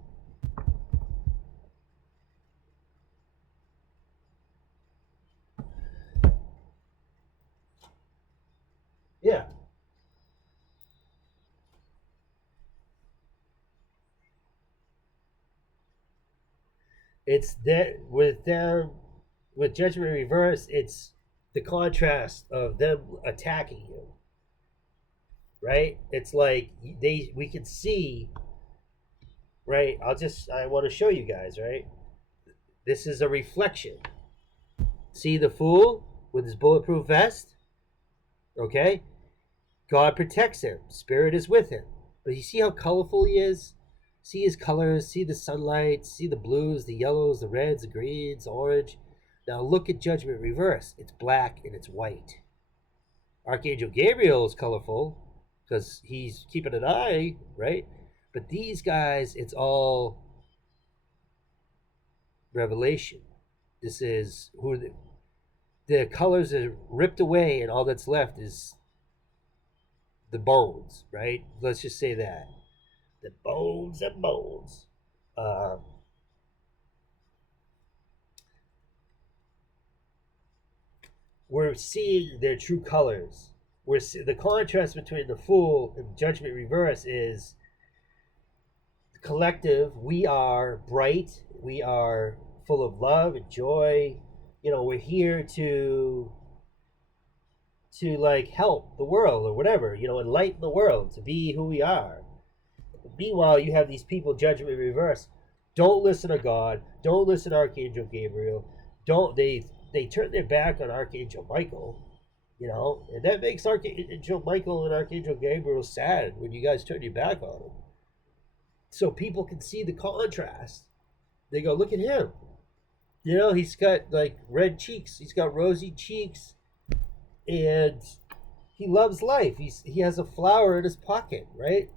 It's that with them, with Judgment Reverse, it's the contrast of them attacking you, right? It's like we can see, right? I want to show you guys, right? This is a reflection. See the fool with his bulletproof vest? Okay? God protects him. Spirit is with him. But you see how colorful he is? See his colors, see the sunlight, see the blues, the yellows, the reds, the greens, orange. Now look at Judgment Reverse. It's black and it's white. Archangel Gabriel is colorful because he's keeping an eye, right? But these guys, it's all revelation. This is who the colors are ripped away, and all that's left is the bones, right? Let's just say that. The bones and bones. Uh, we're seeing their true colors. The contrast between the Fool and Judgment Reverse is collective. We are bright. We are full of love and joy. You know, we're here to like help the world or whatever. You know, enlighten the world to be who we are. Meanwhile, you have these people, Judgment Reverse. Don't listen to God. Don't listen to Archangel Gabriel. Don't they turn their back on Archangel Michael, you know, and that makes Archangel Michael and Archangel Gabriel sad when you guys turn your back on them. So people can see the contrast. They go, look at him. You know, he's got like red cheeks. He's got rosy cheeks, and he loves life. He has a flower in his pocket, right?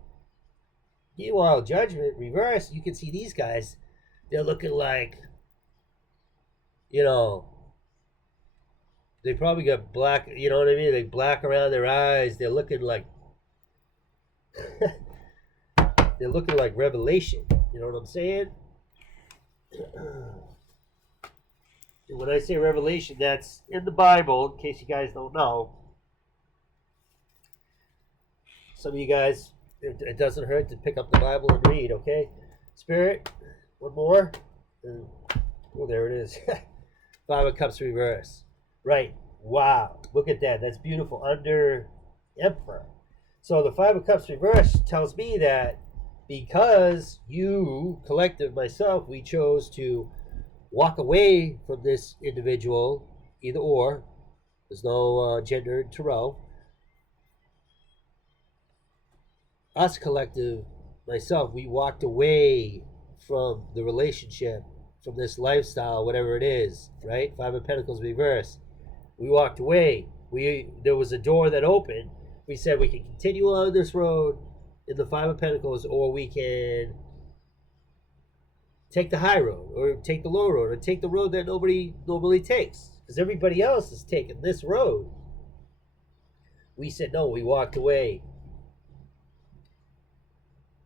Meanwhile, Judgment Reverse, you can see these guys. They're looking like, you know, they probably got black. You know what I mean? Like black around their eyes. They're looking like they're looking like Revelation. You know what I'm saying? When I say Revelation, that's in the Bible. In case you guys don't know, some of you guys, it doesn't hurt to pick up the Bible and read. Okay, Spirit, one more. Oh, there it is. Five of Cups reverse. Right. Wow. Look at that. That's beautiful. Under Emperor. So the Five of Cups reverse tells me that because you, collective, myself, we chose to walk away from this individual, either or. There's no gender in tarot. Us, collective, myself, we walked away from the relationship, from this lifestyle, whatever it is, right? Five of Pentacles reverse. We walked away. There was a door that opened. We said we can continue on this road in the Five of Pentacles, or we can take the high road, or take the low road, or take the road that nobody normally takes, because everybody else is taking this road. We said no. We walked away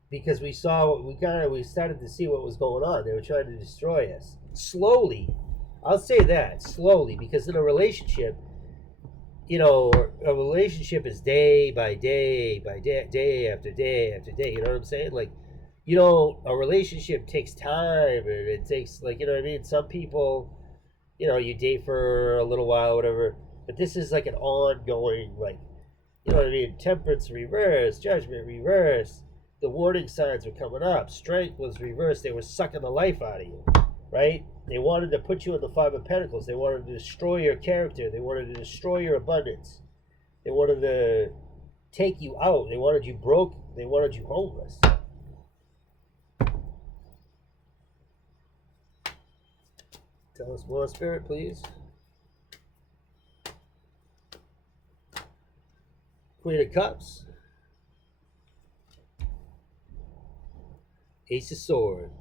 because we started to see what was going on. They were trying to destroy us slowly. I'll say that slowly, because in a relationship, you know, a relationship is day by day by day, day after day after day. You know what I'm saying? Like, you know, a relationship takes time, and it takes, like, you know what I mean? Some people, you know, you date for a little while, whatever, but this is like an ongoing, like, you know what I mean? Temperance reverse, Judgment reverse. The warning signs were coming up. Strength was reversed. They were sucking the life out of you, right? They wanted to put you in the Five of Pentacles. They wanted to destroy your character. They wanted to destroy your abundance. They wanted to take you out. They wanted you broke. They wanted you homeless. Tell us more, Spirit, please. Queen of Cups. Ace of Swords.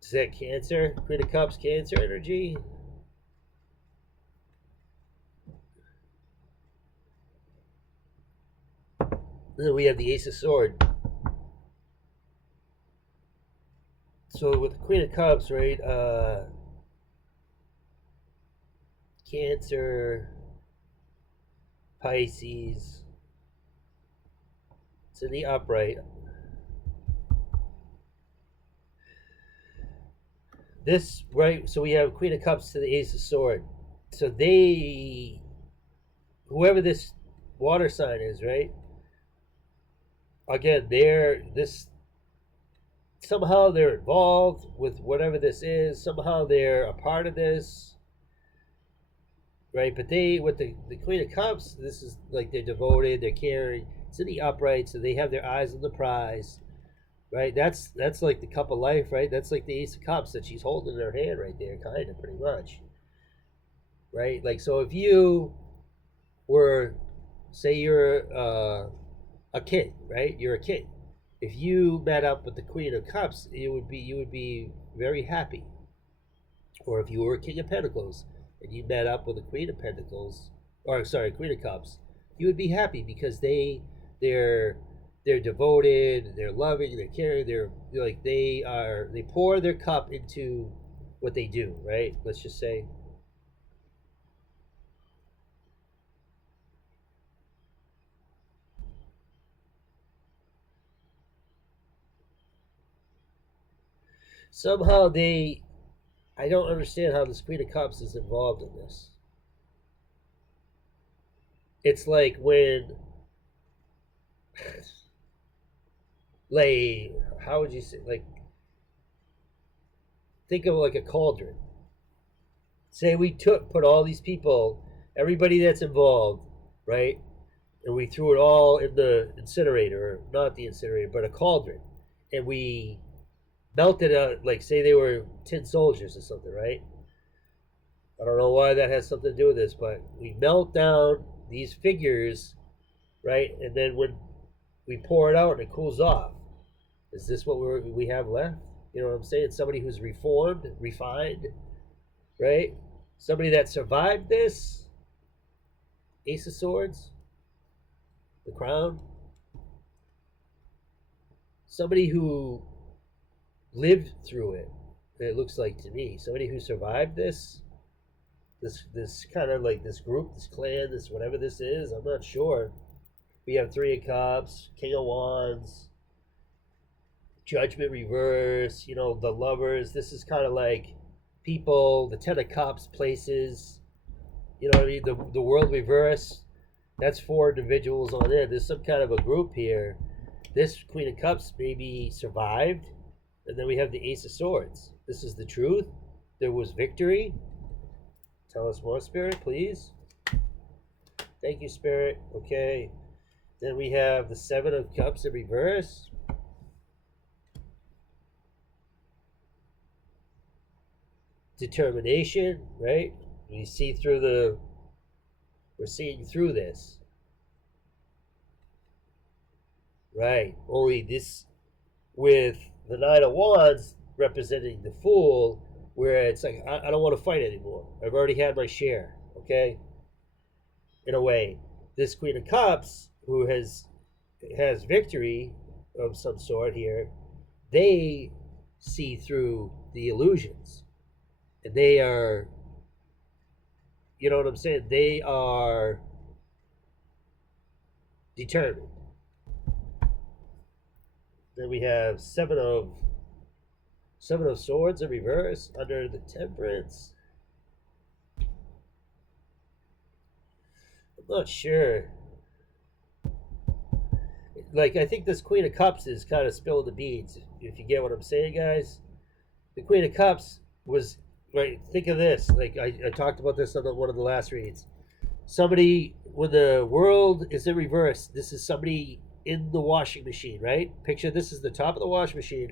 Is that Cancer? Queen of Cups, Cancer energy. And then we have the Ace of Swords. So with the Queen of Cups, right? Cancer, Pisces. It's in the upright. This, right? So we have Queen of Cups to the Ace of Sword. So they, whoever this water sign is, right? Again, they're this, somehow they're involved with whatever this is. Somehow they're a part of this, right? But they, with the Queen of Cups, this is like they're devoted, they're caring. It's in the upright, so they have their eyes on the prize, right? That's like the cup of life, right? That's like the Ace of Cups that she's holding in her hand right there, kind of, pretty much, right? Like, so if you were, say you're a kid, right? You're a kid. If you met up with the Queen of Cups, you would be very happy. Or if you were a King of Pentacles and you met up with a Queen of Pentacles, or sorry, Queen of Cups, you would be happy because they're devoted, they're loving, they're caring, they're like they pour their cup into what they do, right? Let's just say. Somehow I don't understand how this Queen of Cups is involved in this. It's like when, like, how would you say, like, think of like a cauldron. Say we put all these people, everybody that's involved, right? And we threw it all in the incinerator, or not the incinerator, but a cauldron. And we melted out, like, say they were tin soldiers or something, right? I don't know why that has something to do with this, but we melt down these figures, right? And then when we pour it out and it cools off, is this what we have left? You know what I'm saying? Somebody who's reformed, refined, right? Somebody that survived this. Ace of Swords, the Crown. Somebody who lived through it. It looks like to me, somebody who survived this kind of like this group, this clan, this whatever this is. I'm not sure. We have Three of Cups, King of Wands, Judgment reverse. You know, the Lovers. This is kind of like people. The Ten of Cups, places. You know what I mean? The World reverse. That's 4 individuals on it. There's some kind of a group here. This Queen of Cups maybe survived. And then we have the Ace of Swords. This is the truth. There was victory. Tell us more, Spirit, please. Thank you, Spirit. Okay. Then we have the 7 of Cups in reverse. Determination, right? We see through we're seeing through this. Right. Only this, with the 9 of Wands representing the Fool, where it's like, I don't want to fight anymore. I've already had my share, okay? In a way. This Queen of Cups, who has victory of some sort here, they see through the illusions. And they are, you know what I'm saying? They are determined. Then we have seven of Swords in reverse under the Temperance. I'm not sure. Like, I think this Queen of Cups is kind of spilling the beans, if you get what I'm saying, guys. The Queen of Cups was, right, think of this. Like, I talked about this on one of the last reads. Somebody, when the world is in reverse, this is somebody in the washing machine, right? Picture this is the top of the washing machine.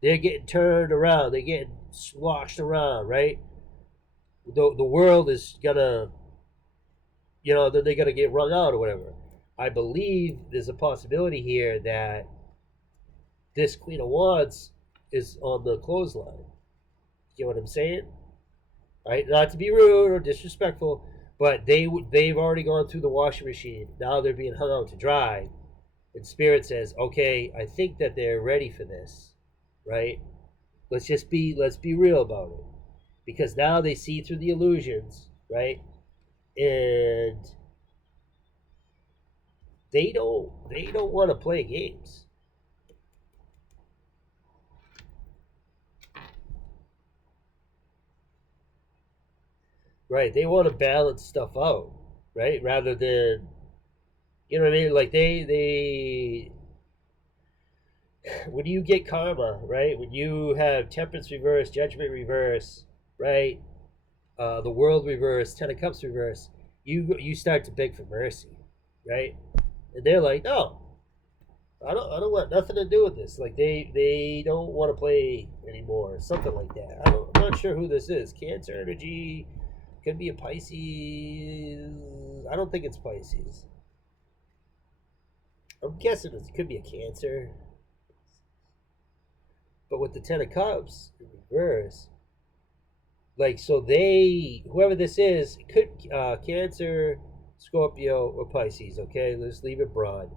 They're getting turned around. They're getting swashed around, right? The world is gonna, you know, then they're gonna get wrung out or whatever. I believe there's a possibility here that this Queen of Wands is on the clothesline. You know what I'm saying? Right? Not to be rude or disrespectful, but they've already gone through the washing machine. Now they're being hung out to dry, And Spirit says, okay, I think that they're ready for this, right? Let's be real about it. Because now they see through the illusions, right? And they don't want to play games. Right. They want to balance stuff out, right? Rather than, you know what I mean? Like they when you get karma, right? When you have temperance reverse, judgment reverse, right? The world reverse, Ten of Cups reverse, you start to beg for mercy, right? And they're like, no, I don't want nothing to do with this. Like they don't want to play anymore, something like that. I'm not sure who this is. Cancer energy could be a Pisces. I don't think it's Pisces. I'm guessing it could be a Cancer. But with the Ten of Cups in reverse, like so they whoever this is could Cancer, Scorpio, or Pisces. Okay, let's leave it broad.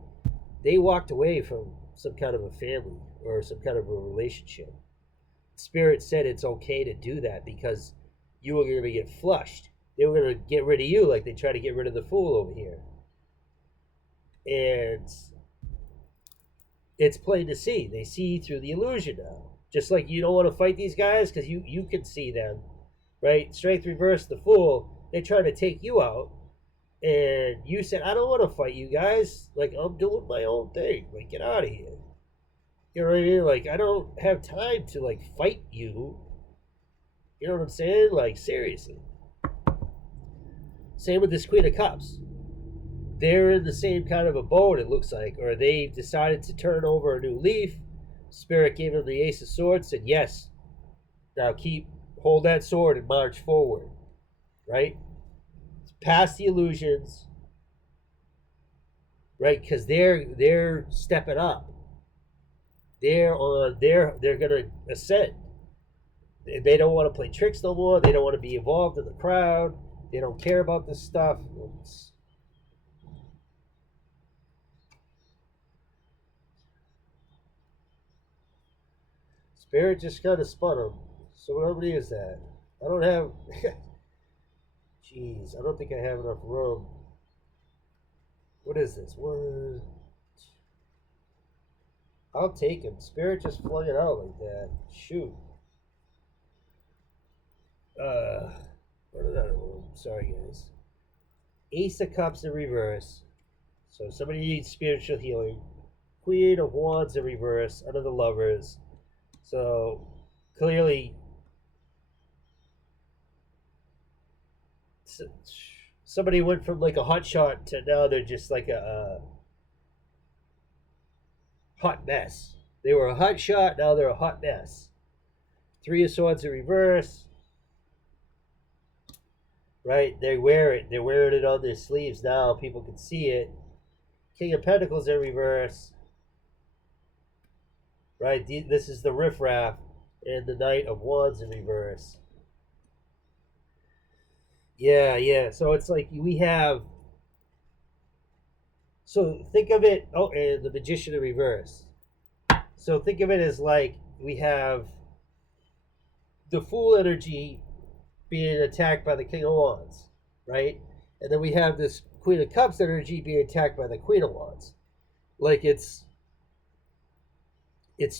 They walked away from some kind of a family or some kind of a relationship. Spirit said it's okay to do that because you were going to get flushed. They were going to get rid of you like they try to get rid of the fool over here. And it's plain to see. They see through the illusion now. Just like you don't want to fight these guys because you can see them, right? Strength reverse, the fool. They try to take you out. And you said, I don't want to fight you guys. Like, I'm doing my own thing. Like, get out of here. You know what I mean? Like, I don't have time to, like, fight you. You know what I'm saying? Like, seriously. Same with this Queen of Cups. They're in the same kind of a boat, it looks like. Or they've decided to turn over a new leaf. Spirit gave them the Ace of Swords. Said, yes. Now hold that sword and march forward. Right? Past the illusions, right? Because they're stepping up. They're gonna ascend. They don't want to play tricks no more. They don't want to be involved in the crowd. They don't care about this stuff. Spirit just kind of spun them. So what nobody is that? I don't have. Jeez, I don't think I have enough room. What is this? What? I'll take him. Spirit just flung it out like that. Shoot. What did I do? Sorry, guys. Ace of Cups in reverse. So somebody needs spiritual healing. Queen of Wands in reverse under the Lovers. So clearly, somebody went from like a hot shot to now they're just like a hot mess. They were a hot shot, now they're a hot mess. Three of Swords in reverse. Right? They wear it. They're wearing it on their sleeves now. People can see it. King of Pentacles in reverse. Right? This is the riffraff. And the Knight of Wands in reverse. Yeah. So it's like we have. So think of it. Oh, and the Magician in reverse. So think of it as like we have the Fool energy being attacked by the King of Wands, right? And then we have this Queen of Cups energy being attacked by the Queen of Wands. Like it's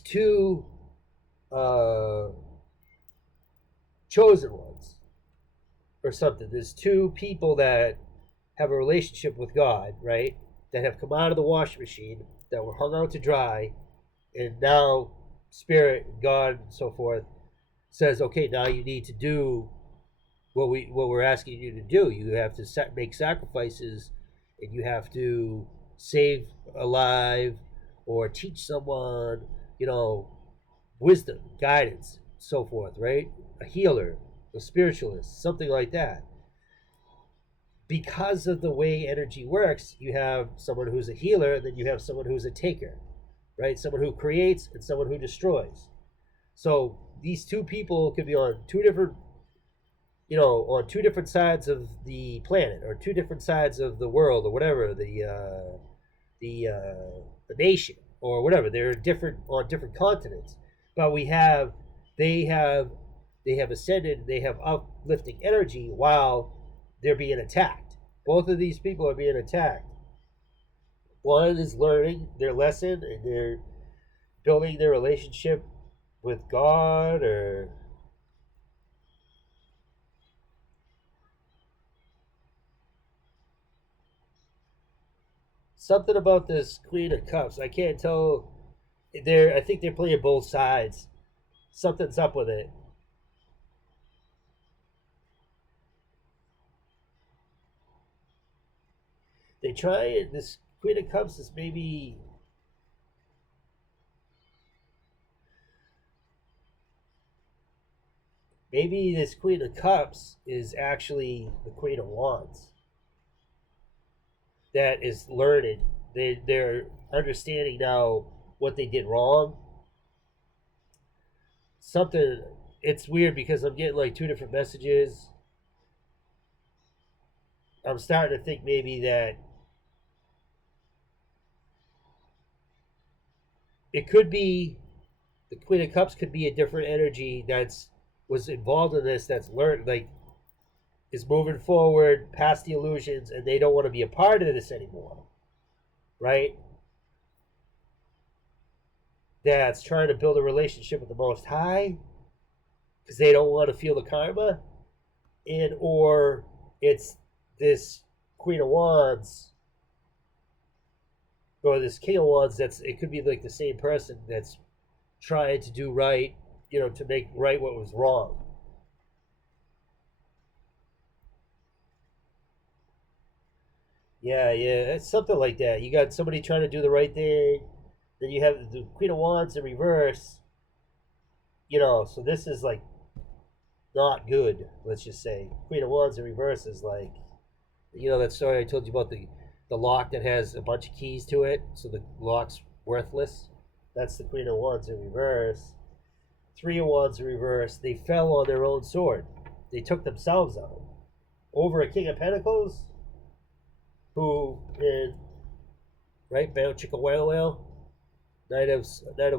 two chosen ones or something. There's two people that have a relationship with God, right? That have come out of the washing machine, that were hung out to dry, and now Spirit, God, and so forth says, okay, now you need to do what we're asking you to do. You have to make sacrifices, and you have to save a life or teach someone, wisdom, guidance, so forth, right? A healer, a spiritualist, something like that. Because of the way energy works, you have someone who's a healer, and then you have someone who's a taker, right? Someone who creates and someone who destroys. So these two people could be on two different sides of the planet or two different sides of the world or whatever, the a nation or whatever. They're different on different continents, but they have they have ascended. They have uplifting energy while they're being attacked. Both of these people are being attacked. One is learning their lesson and they're building their relationship with God or something about this Queen of Cups. I can't tell. I think they're playing both sides. Something's up with it. They try it. This Queen of Cups is maybe this Queen of Cups is actually the Queen of Wands that is learning. They're understanding now what they did wrong. Something. It's weird because I'm getting like two different messages. I'm starting to think maybe that it could be the Queen of Cups could be a different energy that's was involved in this, that's learned, like is moving forward past the illusions, and they don't want to be a part of this anymore, right? That's trying to build a relationship with the Most High because they don't want to feel the karma, and or it's this Queen of Wands or this King of Wands. That's it could be like the same person that's trying to do right, to make right what was wrong. Yeah, yeah, it's something like that. You got somebody trying to do the right thing, then you have the Queen of Wands in reverse. So this is like not good. Let's just say Queen of Wands in reverse is like, that story I told you about the lock that has a bunch of keys to it, so the lock's worthless. That's the Queen of Wands in reverse. Three of Wands in reverse. They fell on their own sword. They took themselves out over a King of Pentacles, who in right bow chicka whale whale. Knight of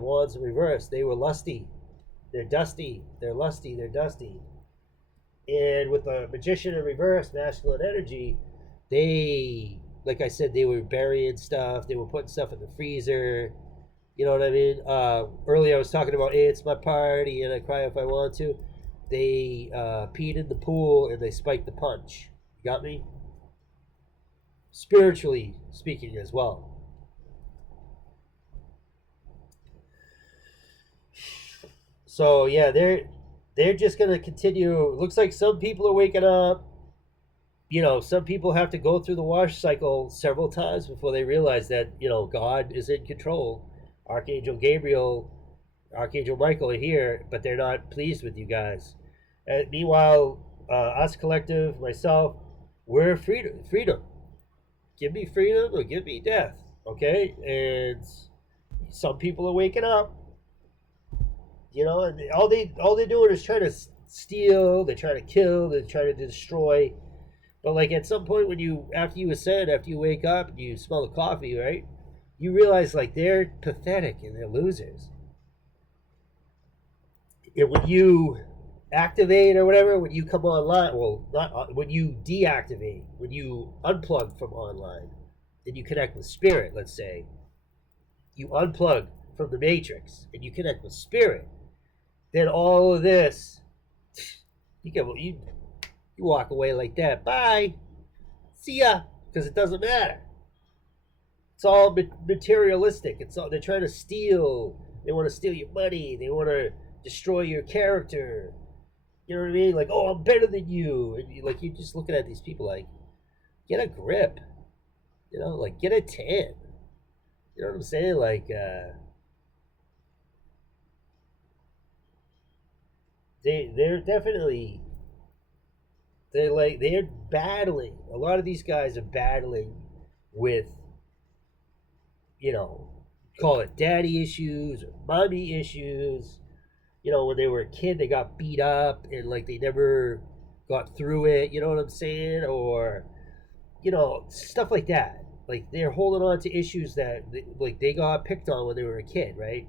Wands in reverse. They were lusty. They're dusty. They're lusty. They're dusty. And with the Magician in reverse, masculine energy, they, like I said, they were burying stuff. They were putting stuff in the freezer. You know what I mean? Earlier I was talking about, hey, it's my party and I cry if I want to. They peed in the pool and they spiked the punch. You got me? Spiritually speaking as well. So yeah, they're just gonna continue. Looks like some people are waking up. Some people have to go through the wash cycle several times before they realize that God is in control. Archangel Gabriel, Archangel Michael are here, but they're not pleased with you guys. And meanwhile, us collective, myself, we're freedom. Freedom. Give me freedom or give me death. Okay, and some people are waking up. And all they're doing is trying to steal. They're trying to kill. They're trying to destroy. But like at some point, after you wake up, and you smell the coffee, right? You realize like they're pathetic and they're losers. And when you activate or whatever, when you come online, well, not when you deactivate, when you unplug from online, and you connect with spirit. Let's say you unplug from the matrix and you connect with spirit. Then all of this, you walk away like that. Bye, see ya, because it doesn't matter. It's all materialistic. They're trying to steal. They want to steal your money. They want to destroy your character. You know what I mean? Like, oh, I'm better than you. And you're just looking at these people like, get a grip. Like get a 10. You know what I'm saying? Like, they're definitely they're battling. A lot of these guys are battling with, call it daddy issues or mommy issues. When they were a kid, they got beat up and like they never got through it. You know what I'm saying? Or, stuff like that. like they're holding on to issues that like they got picked on when they were a kid, right?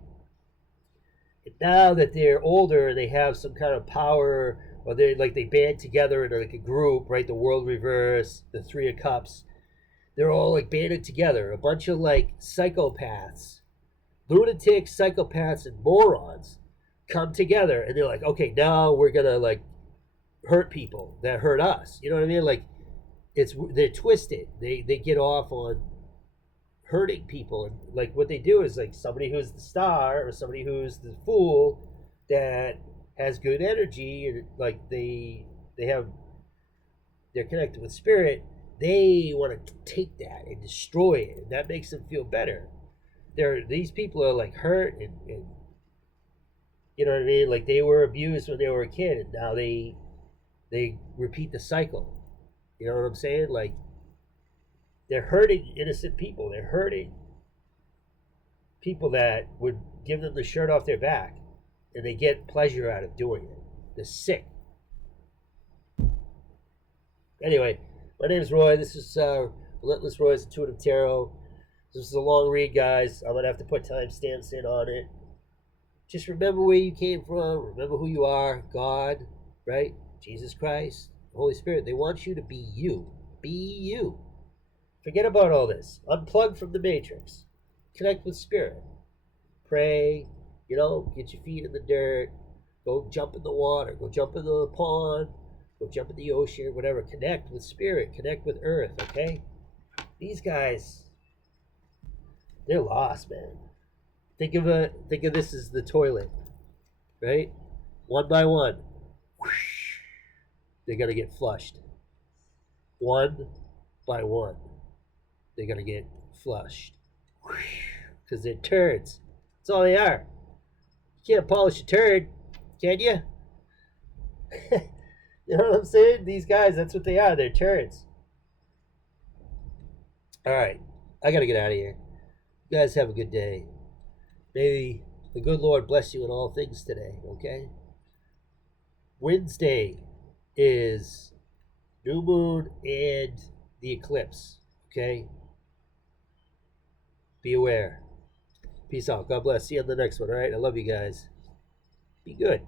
And now that they're older, they have some kind of power, or they band together in like a group, right? The world reverse, the Three of Cups. They're all like banded together, a bunch of like psychopaths, lunatics, psychopaths, and morons come together, and they're like, okay, now we're gonna like hurt people that hurt us. You know what I mean? Like they're twisted. They get off on hurting people, and like what they do is like somebody who's the star or somebody who's the fool that has good energy, and like they're connected with spirit. They want to take that and destroy it, and that makes them feel better. These people are like hurt, and you know what I mean, like they were abused when they were a kid, and now they repeat the cycle. You know what I'm saying? Like they're hurting innocent people. They're hurting people that would give them the shirt off their back, and they get pleasure out of doing it. They're sick. Anyway, my name is Roy. This is Relentless Roy's Intuitive Tarot. This is a long read, guys. I'm going to have to put timestamps in on it. Just remember where you came from. Remember who you are. God, right? Jesus Christ, Holy Spirit. They want you to be you. Be you. Forget about all this. Unplug from the matrix. Connect with spirit. Pray. You know, get your feet in the dirt. Go jump in the water. Go jump in the pond. Go jump in the ocean. Whatever. Connect with spirit. Connect with earth. Okay? These guys, they're lost, man. Think of this as the toilet, right? One by one, whoosh, they're gonna get flushed. One by one, they're gonna get flushed, because they're turds. That's all they are. You can't polish a turd, can you? You know what I'm saying? These guys, that's what they are. They're turds. All right, I gotta get out of here. You guys have a good day. May the good Lord bless you in all things today, okay? Wednesday is new moon and the eclipse, okay? Be aware. Peace out. God bless. See you on the next one, all right? I love you guys. Be good.